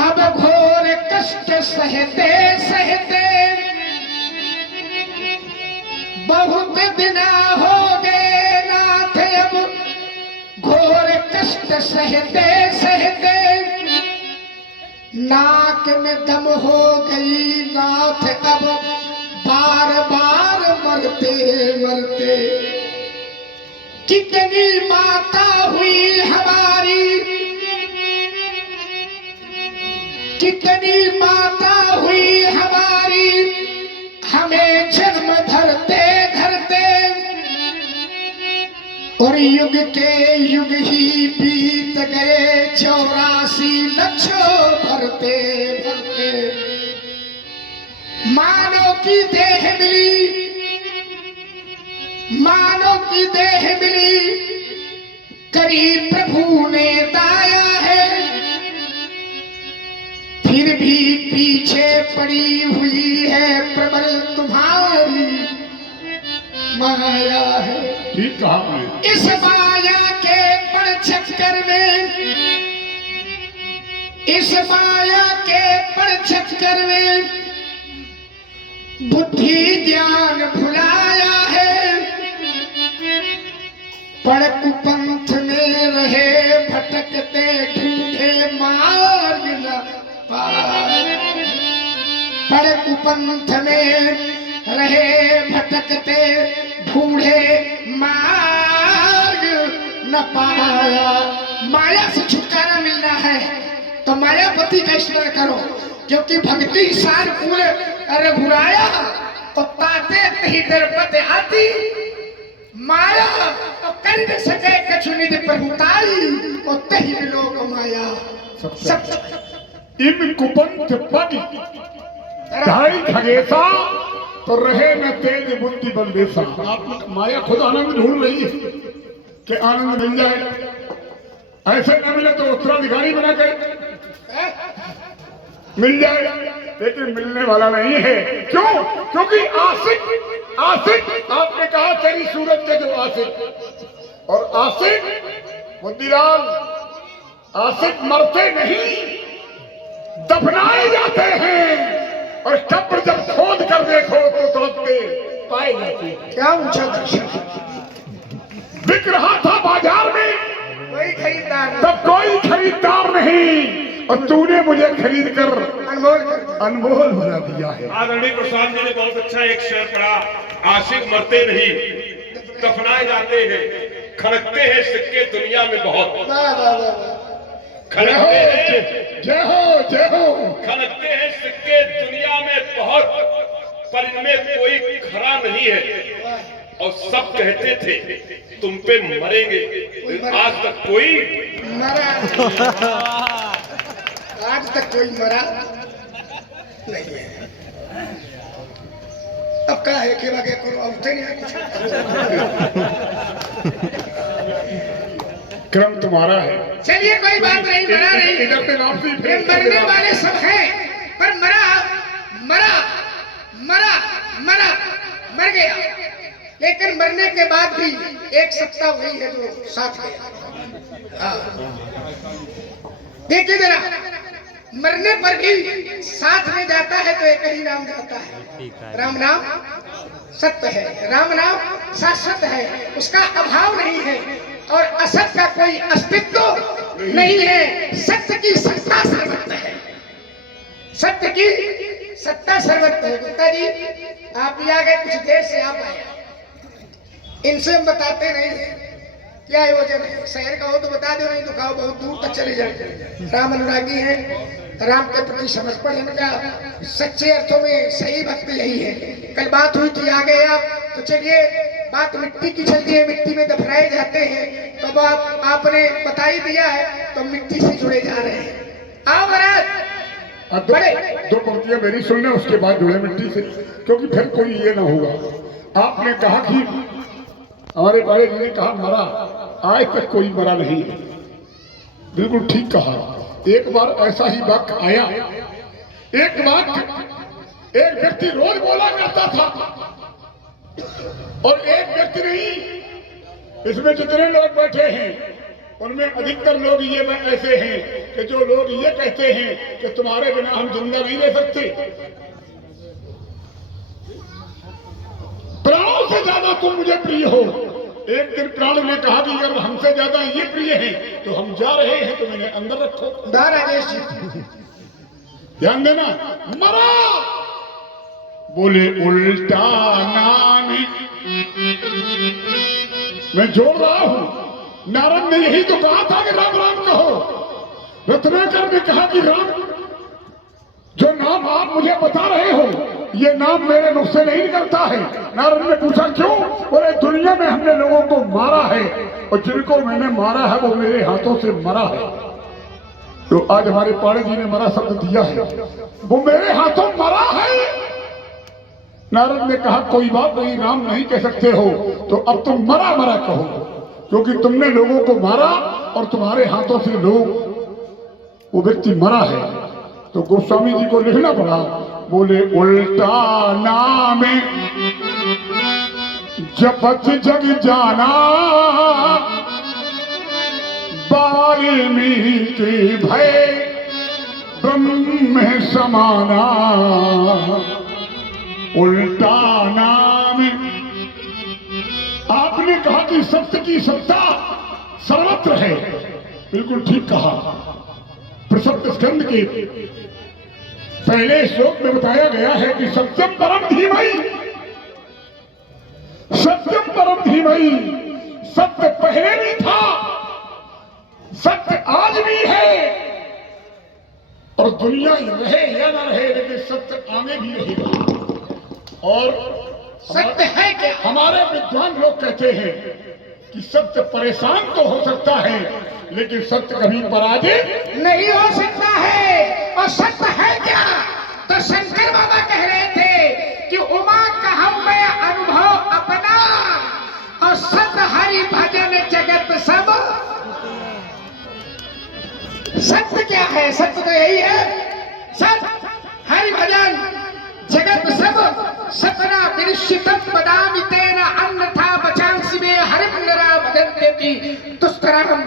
अब घोर कष्ट सहते सहते, बहुत बिना हो गए नाथ, अब घोर कष्ट सहते सहते, नाक में दम हो गई नाथ, अब बार बार मरते मरते, कितनी माता हुई हमारी, कितनी माता हुई हमारी, हमें जन्म धरते धरते, और युग के युग ही बीत गए 84 लक्ष भरते भरते। मानव की देह मिली, मानव की देह मिली, करीब प्रभु ने दाया है, फिर भी पीछे पड़ी हुई है प्रबल तुम्हारी माया है। ठीक कहा आपने। इस माया के बड़ चक्कर में, इस माया के बड़ चक्कर में बुद्धि ज्ञान भुलाया है, पड़ कुपंथ में रहे भटकते ढूंढे मार्ग न पाए, पड़ कुपंथ में रहे भटकते ढूंढे मार्ग न पाया। माया से छुटकारा मिलना है तो मायापति का स्मरण करो, क्योंकि भक्ति सार पूरे रघुराया तो ताते ही दरपत आती, माया तो कर न सके कछु निधि प्रभुताई, तो तही लोक माया सब। इम कुपंथ पद ढाई खगेसा, तो रहे न तेज बुद्धि बलदेसा। आप माया खुद आनंद ढूंढ रही है कि आनंद मिल जाए, ऐसे न मिले तो उत्तराधिकारी बना कर मिल जाए, लेकिन मिलने वाला नहीं है। क्यों? क्योंकि आशिक, आशिक आपने कहा तेरी सूरत के जो आशिक, और आशिक बुद्धिलाल, आशिक मरते नहीं, दफनाए जाते हैं। और कब्र जब खोद कर देखो तो तड़प के पाए जाते हैं। क्या ऊंचा दर्शन, बिक रहा था बाजार में, कोई खरीददार नहीं, तब कोई खरीददार नहीं, और तूने मुझे खरीद कर अनमोल कर दिया। अनमोल बना दिया है। आदरणीय प्रसाद जी ने बहुत अच्छा एक शेर पढ़ा, आशिक मरते नहीं दफनाए जाते हैं, खनकते हैं सिक्के दुनिया में बहुत, वाह वाह वाह वाह। खनकते हैं, जय हो जय हो। खनकते हैं सिक्के दुनिया में बहुत, पर इनमें कोई खरा नहीं है, और सब कहते थे तुम पे मरेंगे, आज तक कोई मरा आज तक कोई मरा नहीं है। अब क्या है कि बाकी कोई औरतें नहीं क्रम तुम्हारा है। चलिए कोई बात नहीं, मरा नहीं, इधर पे नाम से ये मरने वाले सब हैं, पर मरा मरा मरा मरा मर गया, लेकिन मरने के बाद भी एक सत्ता वही है जो साथ गया। हाँ। देखिए जरा, मरने पर भी साथ में जाता है तो एक ही नाम जाता है, राम नाम सत्य है, राम नाम शाश्वत है, उसका अभाव नहीं है, और असत का कोई अस्तित्व नहीं है। सत्य की सत्ता सर्वत्र है, सत्य की सत्ता सर्वत्र है। गुप्ता जी आप भी आ गए, कुछ देर से आप आए, इनसे हम बताते नहीं हैं क्या आयोजन है, शहर का हो तो बता दो, नहीं तो कहो बहुत दूर तक चले जाए। राम अनुरागी हैं, राम के प्रति समर्पण इनका सच्चे अर्थों में सही भक्त यही है। कल बात हुई थी, आ गए आप, तो चलिए बात मिट्टी की चलती है, मिट्टी में दफनाए जाते हैं, तो आपने बता ही दिया है, तो मिट्टी से जुड़े जा रहे हैं। आओ महाराज, अब दो पंक्तियां मेरी सुन लें, उसके बाद जुड़े मिट्टी से, क्योंकि फिर कोई ये ना होगा। आपने कहा कि हमारे बड़े जी ने कहा मरा, आज तक कोई मरा नहीं है, बिल्कुल ठीक कहा। एक बार ऐसा ही वक्त आया, एक वक्त एक व्यक्ति रोज बोला करता था, और एक व्यक्ति नहीं, इसमें जितने लोग बैठे हैं उनमें अधिकतर लोग ये ऐसे हैं कि जो लोग ये कहते हैं कि तुम्हारे बिना हम जिंदा नहीं रह सकते, प्राणों से ज्यादा तुम मुझे प्रिय हो। एक दिन प्राण ने कहा कि अगर हमसे ज्यादा ये प्रिय हैं तो हम जा रहे हैं, तो मैंने अंदर रखो। राजेश जी ध्यान देना, मरा बोले उल्टा नाम, मैं जोड़ रहा हूं। नारद ने यही तो कहा था कि राम राम कहो। रत्नाकर ने कहा कि राम, जो नाम आप मुझे बता रहे हो, ये नाम मेरे मुख से नहीं निकलता है। नारद ने पूछा क्यों? बोले दुनिया में हमने लोगों को मारा है, और जिनको मैंने मारा है वो मेरे हाथों से मरा है। तो आज हमारे पाड़े जी ने मरा शब्द दिया है, वो मेरे हाथों मरा है। नारद ने कहा कोई बात नहीं, राम नहीं कह सकते हो तो अब तुम मरा मरा कहो, क्योंकि तुमने लोगों को मारा और तुम्हारे हाथों से लोग वो व्यक्ति मरा है। तो गोस्वामी जी को लिखना पड़ा, बोले उल्टा नाम जपत जग जाना, वाल्मीकि भय ब्रह्म समाना। उल्टा नाम, आपने कहा कि सत्य की सत्ता सर्वत्र है, बिल्कुल ठीक कहा। प्रसप्त स्कंद के पहले श्लोक में बताया गया है कि सत्यम परम धीमहि, सत्यम परम धीमहि। सत्य पहले भी था, सत्य आज भी है, और दुनिया रहे या ना रहे, लेकिन सत्य आगे भी रहेगा। और सत्य है क्या? हमारे विद्वान लोग कहते हैं कि सत्य परेशान तो हो सकता है, लेकिन सत्य कभी पराजित नहीं हो सकता है। और सत्य है क्या? तो शंकर बाबा कह रहे थे कि उमा कहूं मैं अनुभव अपना, और सत्य हरि भजन जगत सब। सत्य क्या है? सत्य तो यही है, सत्य हरि भजन जगत सब। सपना विनिश्चितम पदामि तेना अन्यथा बचांसि में हरिंद्रा भजन्ति तुस्तराम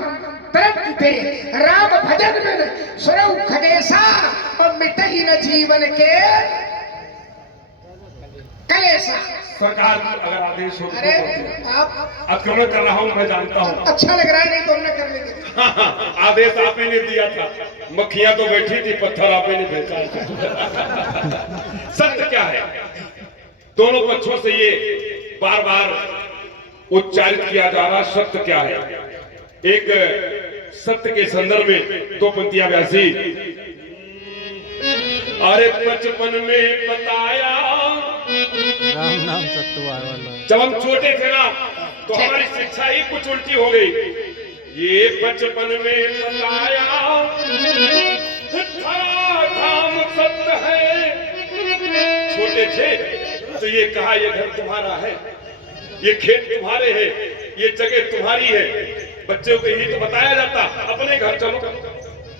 तरन्ति। राम भजन में सुरौ खगेशा, और मिटहि न जीवन के कलेसा। सरकार अगर आदेश हो तो अरे बोलते हैं। आप अतिक्रमण कर रहा हूँ मैं जानता हूँ। अच्छा लग रहा है, नहीं तो हमने कर लेंगे। आदेश आपने ने दिया था, मक्खियां तो बैठी थी, पत्थर आपने ने भेजा था। सत्य क्या है? दोनों पक्षों से ये बार बार उच्चारित किया जा रहा सत्य क्या है? एक सत्य के संदर्भ में दो पंक्तियां व्यासी। अरे बचपन में बताया, राम नाम सत्य वाला। जब हम छोटे थे ना तो हमारी शिक्षा ही कुछ उल्टी हो गई। ये बचपन में बताया धाम सत्य है। छोटे थे तो ये कहा ये घर तुम्हारा है, ये खेत तुम्हारे हैं, ये जगह तुम्हारी है। बच्चों को यही तो बताया जाता, अपने घर चलो,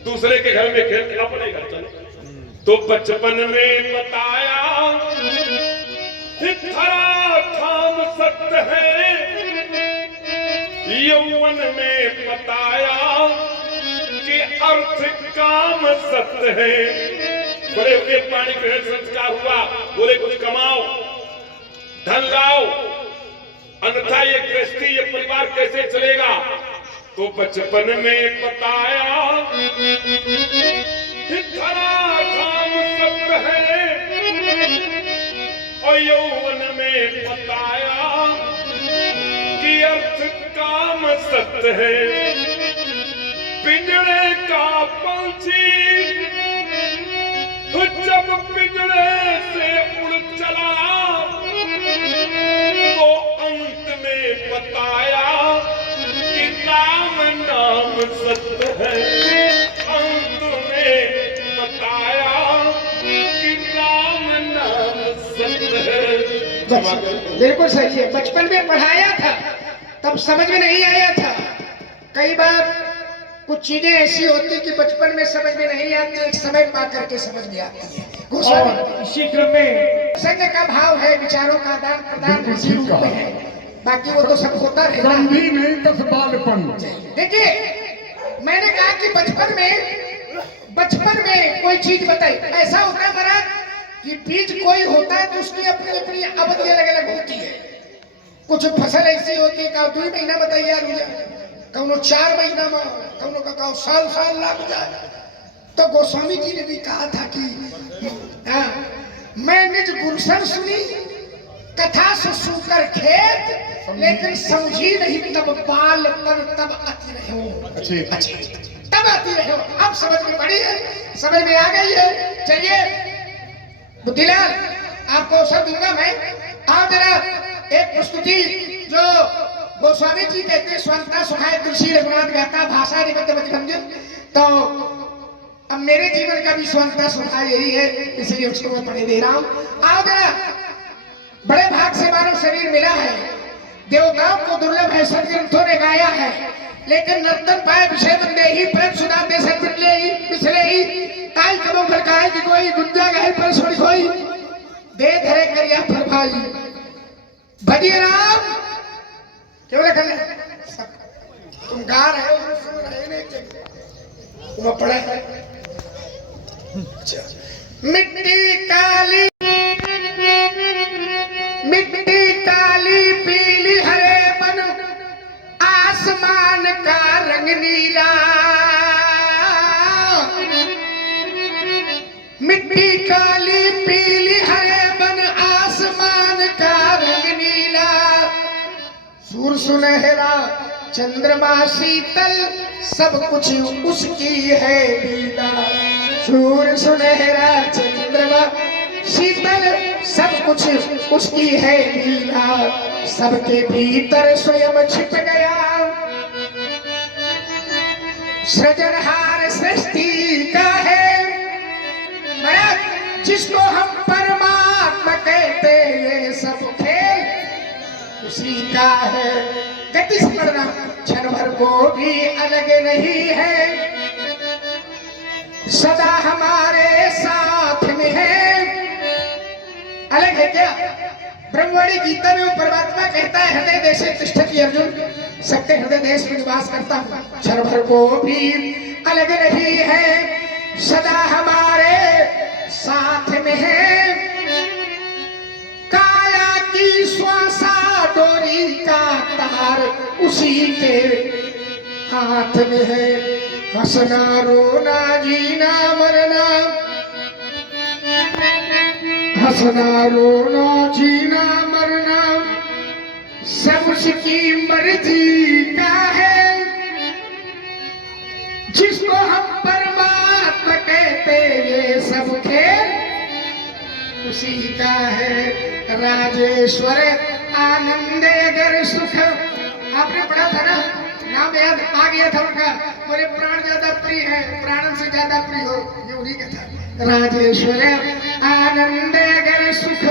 दूसरे के घर में खेल के अपने घर चलो। तो बचपन में बताया धरा धाम सत्य है, यौवन में बताया कि अर्थ काम सत्य है। बड़े हुए पानी ग्रहण संस्कार हुआ, बोले कुछ कमाओ, धन लाओ, अन्यथा ये गृहस्थी, ये परिवार कैसे चलेगा? तो बचपन में बताया धरा धाम सत्य है, और यौवन में बताया कि अर्थ काम सत्य है। पिंजड़े का पंछी तो जब पिंजड़े से उड़ चला तो अंत में बताया कि राम नाम सत्य है। अंत में बताया कि राम नाम सत्य है। बिल्कुल सही है। बचपन में पढ़ाया था तब समझ में नहीं आया था। कई बार कुछ चीजें ऐसी होती कि बचपन में समझ में नहीं आती, एक समय पा करके समझ में आती है। और इसी क्रम में संग का भाव है, विचारों का आदान प्रदान इसी रूप में है। बाकी वो तो सब होता रहेगा। संधि नहीं तस बालपन। देखिए, मैंने कहा कि बचपन में कोई चीज बताई। ऐसा होता है महाराज कि बीज कोई होता है तो उसकी अपनी अपनी अवधि अलग अलग होती है। कुछ फसल ऐसी होती है का 2 महीना में तैयार हो जाए, कौनो 4 महीना में, कौनो का साल साल लग जाए। तो गोस्वामी जी ने भी कहा था कि मैं निज गुरसन सुनी कथा सुकर खेत, लेकिन समझी नहीं तब बाल पर तब आती रहे। तब आती रहे। अब समझ में पड़ी है, समझ में आ गई है। चलिए बुद्धिलाल, आपको अवसर दूंगा मैं। आप जरा एक प्रस्तुति जो गोस्वामी जी कहते हैं स्वंता सुखाए तुलसी रघुनाथ गाता भाषा निबद्ध बचभंजन, तो अब मेरे जीवन का भी स्वंता सुखा यही है, इसलिए उसको मैं पढ़े दे रहा हूँ। आओ जरा। बड़े भाग से मानव शरीर मिला है, देवताओं को दुर्लभ है, सदग्रंथों ने गाया है। लेकिन नर्तन पाए विषय बंदे ही प्रेम सुना दे सकले ही पिछले ही ताई करो भड़काए कि कोई गुंजा गए पर छोड़ी कोई दे धरे करिया फर भाई भजिए राम। क्यों लिखल है? तुम गा रहे हो, सुन रहे नहीं, तुम पढ़े है। मिट्टी काली पीली हरे बन आसमान का रंग नीला। मिट्टी काली पीली हरे बन आसमान का रंग नीला। सूर सुनहरा चंद्रमा शीतल सब कुछ उसकी है लीला। सूर सुनहरा चंद्रमा शीतल सब कुछ उसकी है लीला। सबके भीतर स्वयं छिप गया सृजनहार सृष्टि का है। जिसको हम परमात्मा कहते ये सब खेल उसी का है। गति से पढ़ना, क्षण भर को भी अलग नहीं है, सदा हमारे साथ में है। अलग है क्या? ब्रह्मवाणी गीता में वो परमात्मा कहता है हृदय देशे तिष्ठति अर्जुन, सबके हृदय देश में निवास करता हूँ, क्षण भर को भी अलग नहीं है, सदा हमारे साथ में है। श्वासा डोरी का तार उसी के हाथ में है। हंसना रोना जीना मरना, हंसना रोना जीना मरना सब उसकी मर्जी का है। जिसको हम परमात्मा कहते ये सब खेल उसी का है। राजेश्वर आनंद अगर सुख, आपने पढ़ा था ना, नाम याद आ गया था उनका, मेरे प्राण ज्यादा प्रिय है, प्राणन से ज्यादा प्रिय हो, ये उन्हीं का था। राजेश्वर आनंद अगर सुख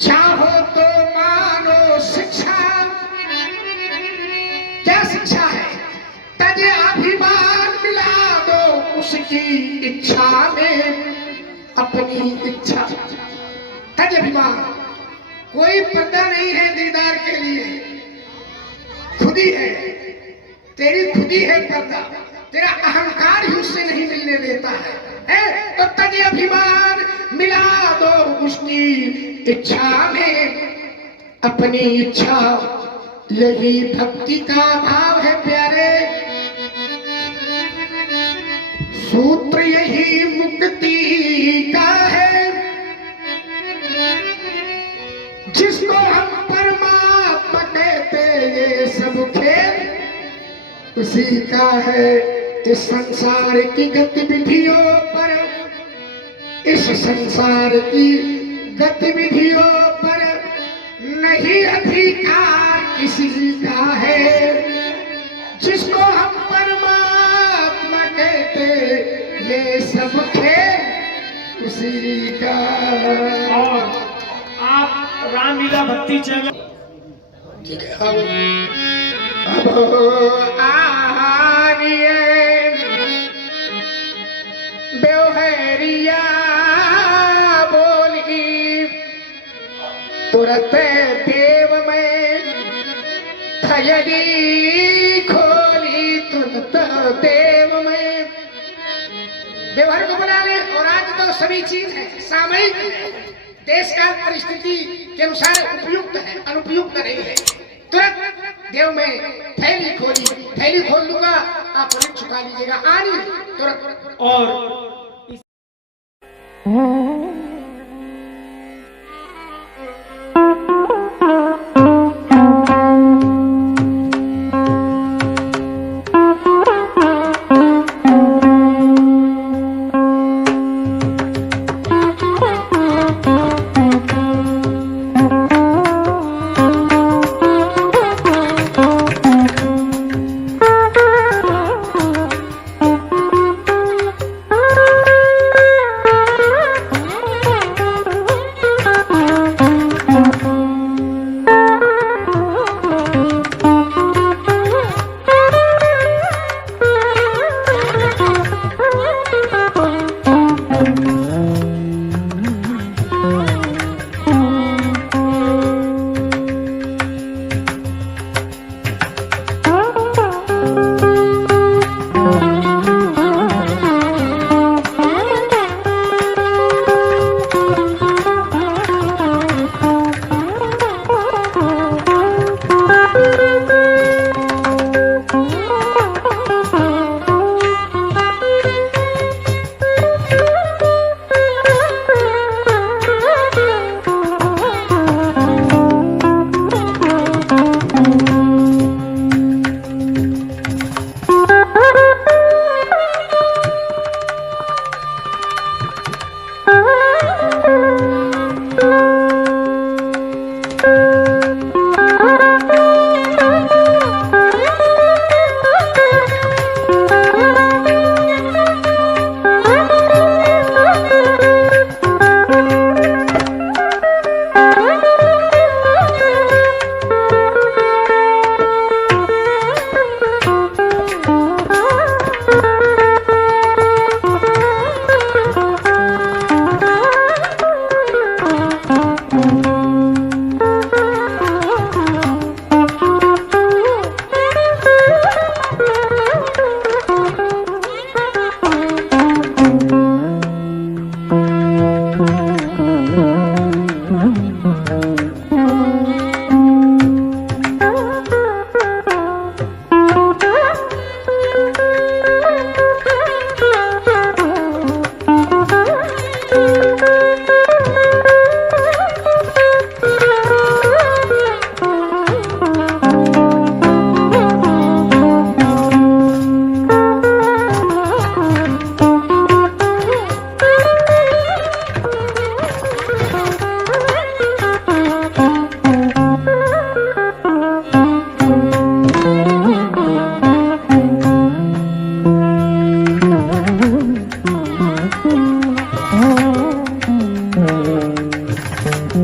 चाहो तो मानो शिक्षा। क्या शिक्षा है? तज अभिमान मिला दो उसकी इच्छा में अपनी इच्छा। तज अभिमान, कोई पर्दा नहीं है दीदार के लिए, खुदी है, तेरी खुदी है पर्दा, तेरा अहंकार ही उससे नहीं मिलने देता है? तो तज अभिमान मिला दो उसकी इच्छा में अपनी इच्छा। यही भक्ति का भाव है प्यारे, सूत्र यही मुक्ति का है। जिसको हम परमात्मा कहते ये सब खेल उसी का है। इस संसार की गतिविधियों पर, इस संसार की गतिविधियों पर नहीं अधिकार किसी का है। जिसको हम परमात्मा कहते ये सब खेल उसी का। और आप रामलीला भक्ति चैनल ठीक है, अब आनिए बेवहरिया बोली तुरंत देव में थयली खोली, तुरंत देव में। व्यवहार को बना ले। और आज तो सभी चीज है सामयिक है, देश काल परिस्थिति के अनुसार उपयुक्त है, अनुपयुक्त नहीं है। तुरंत देव में थैली खोली, थैली खोल दूंगा आप ऋण चुका लीजिएगा, आनी तुरंत। और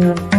है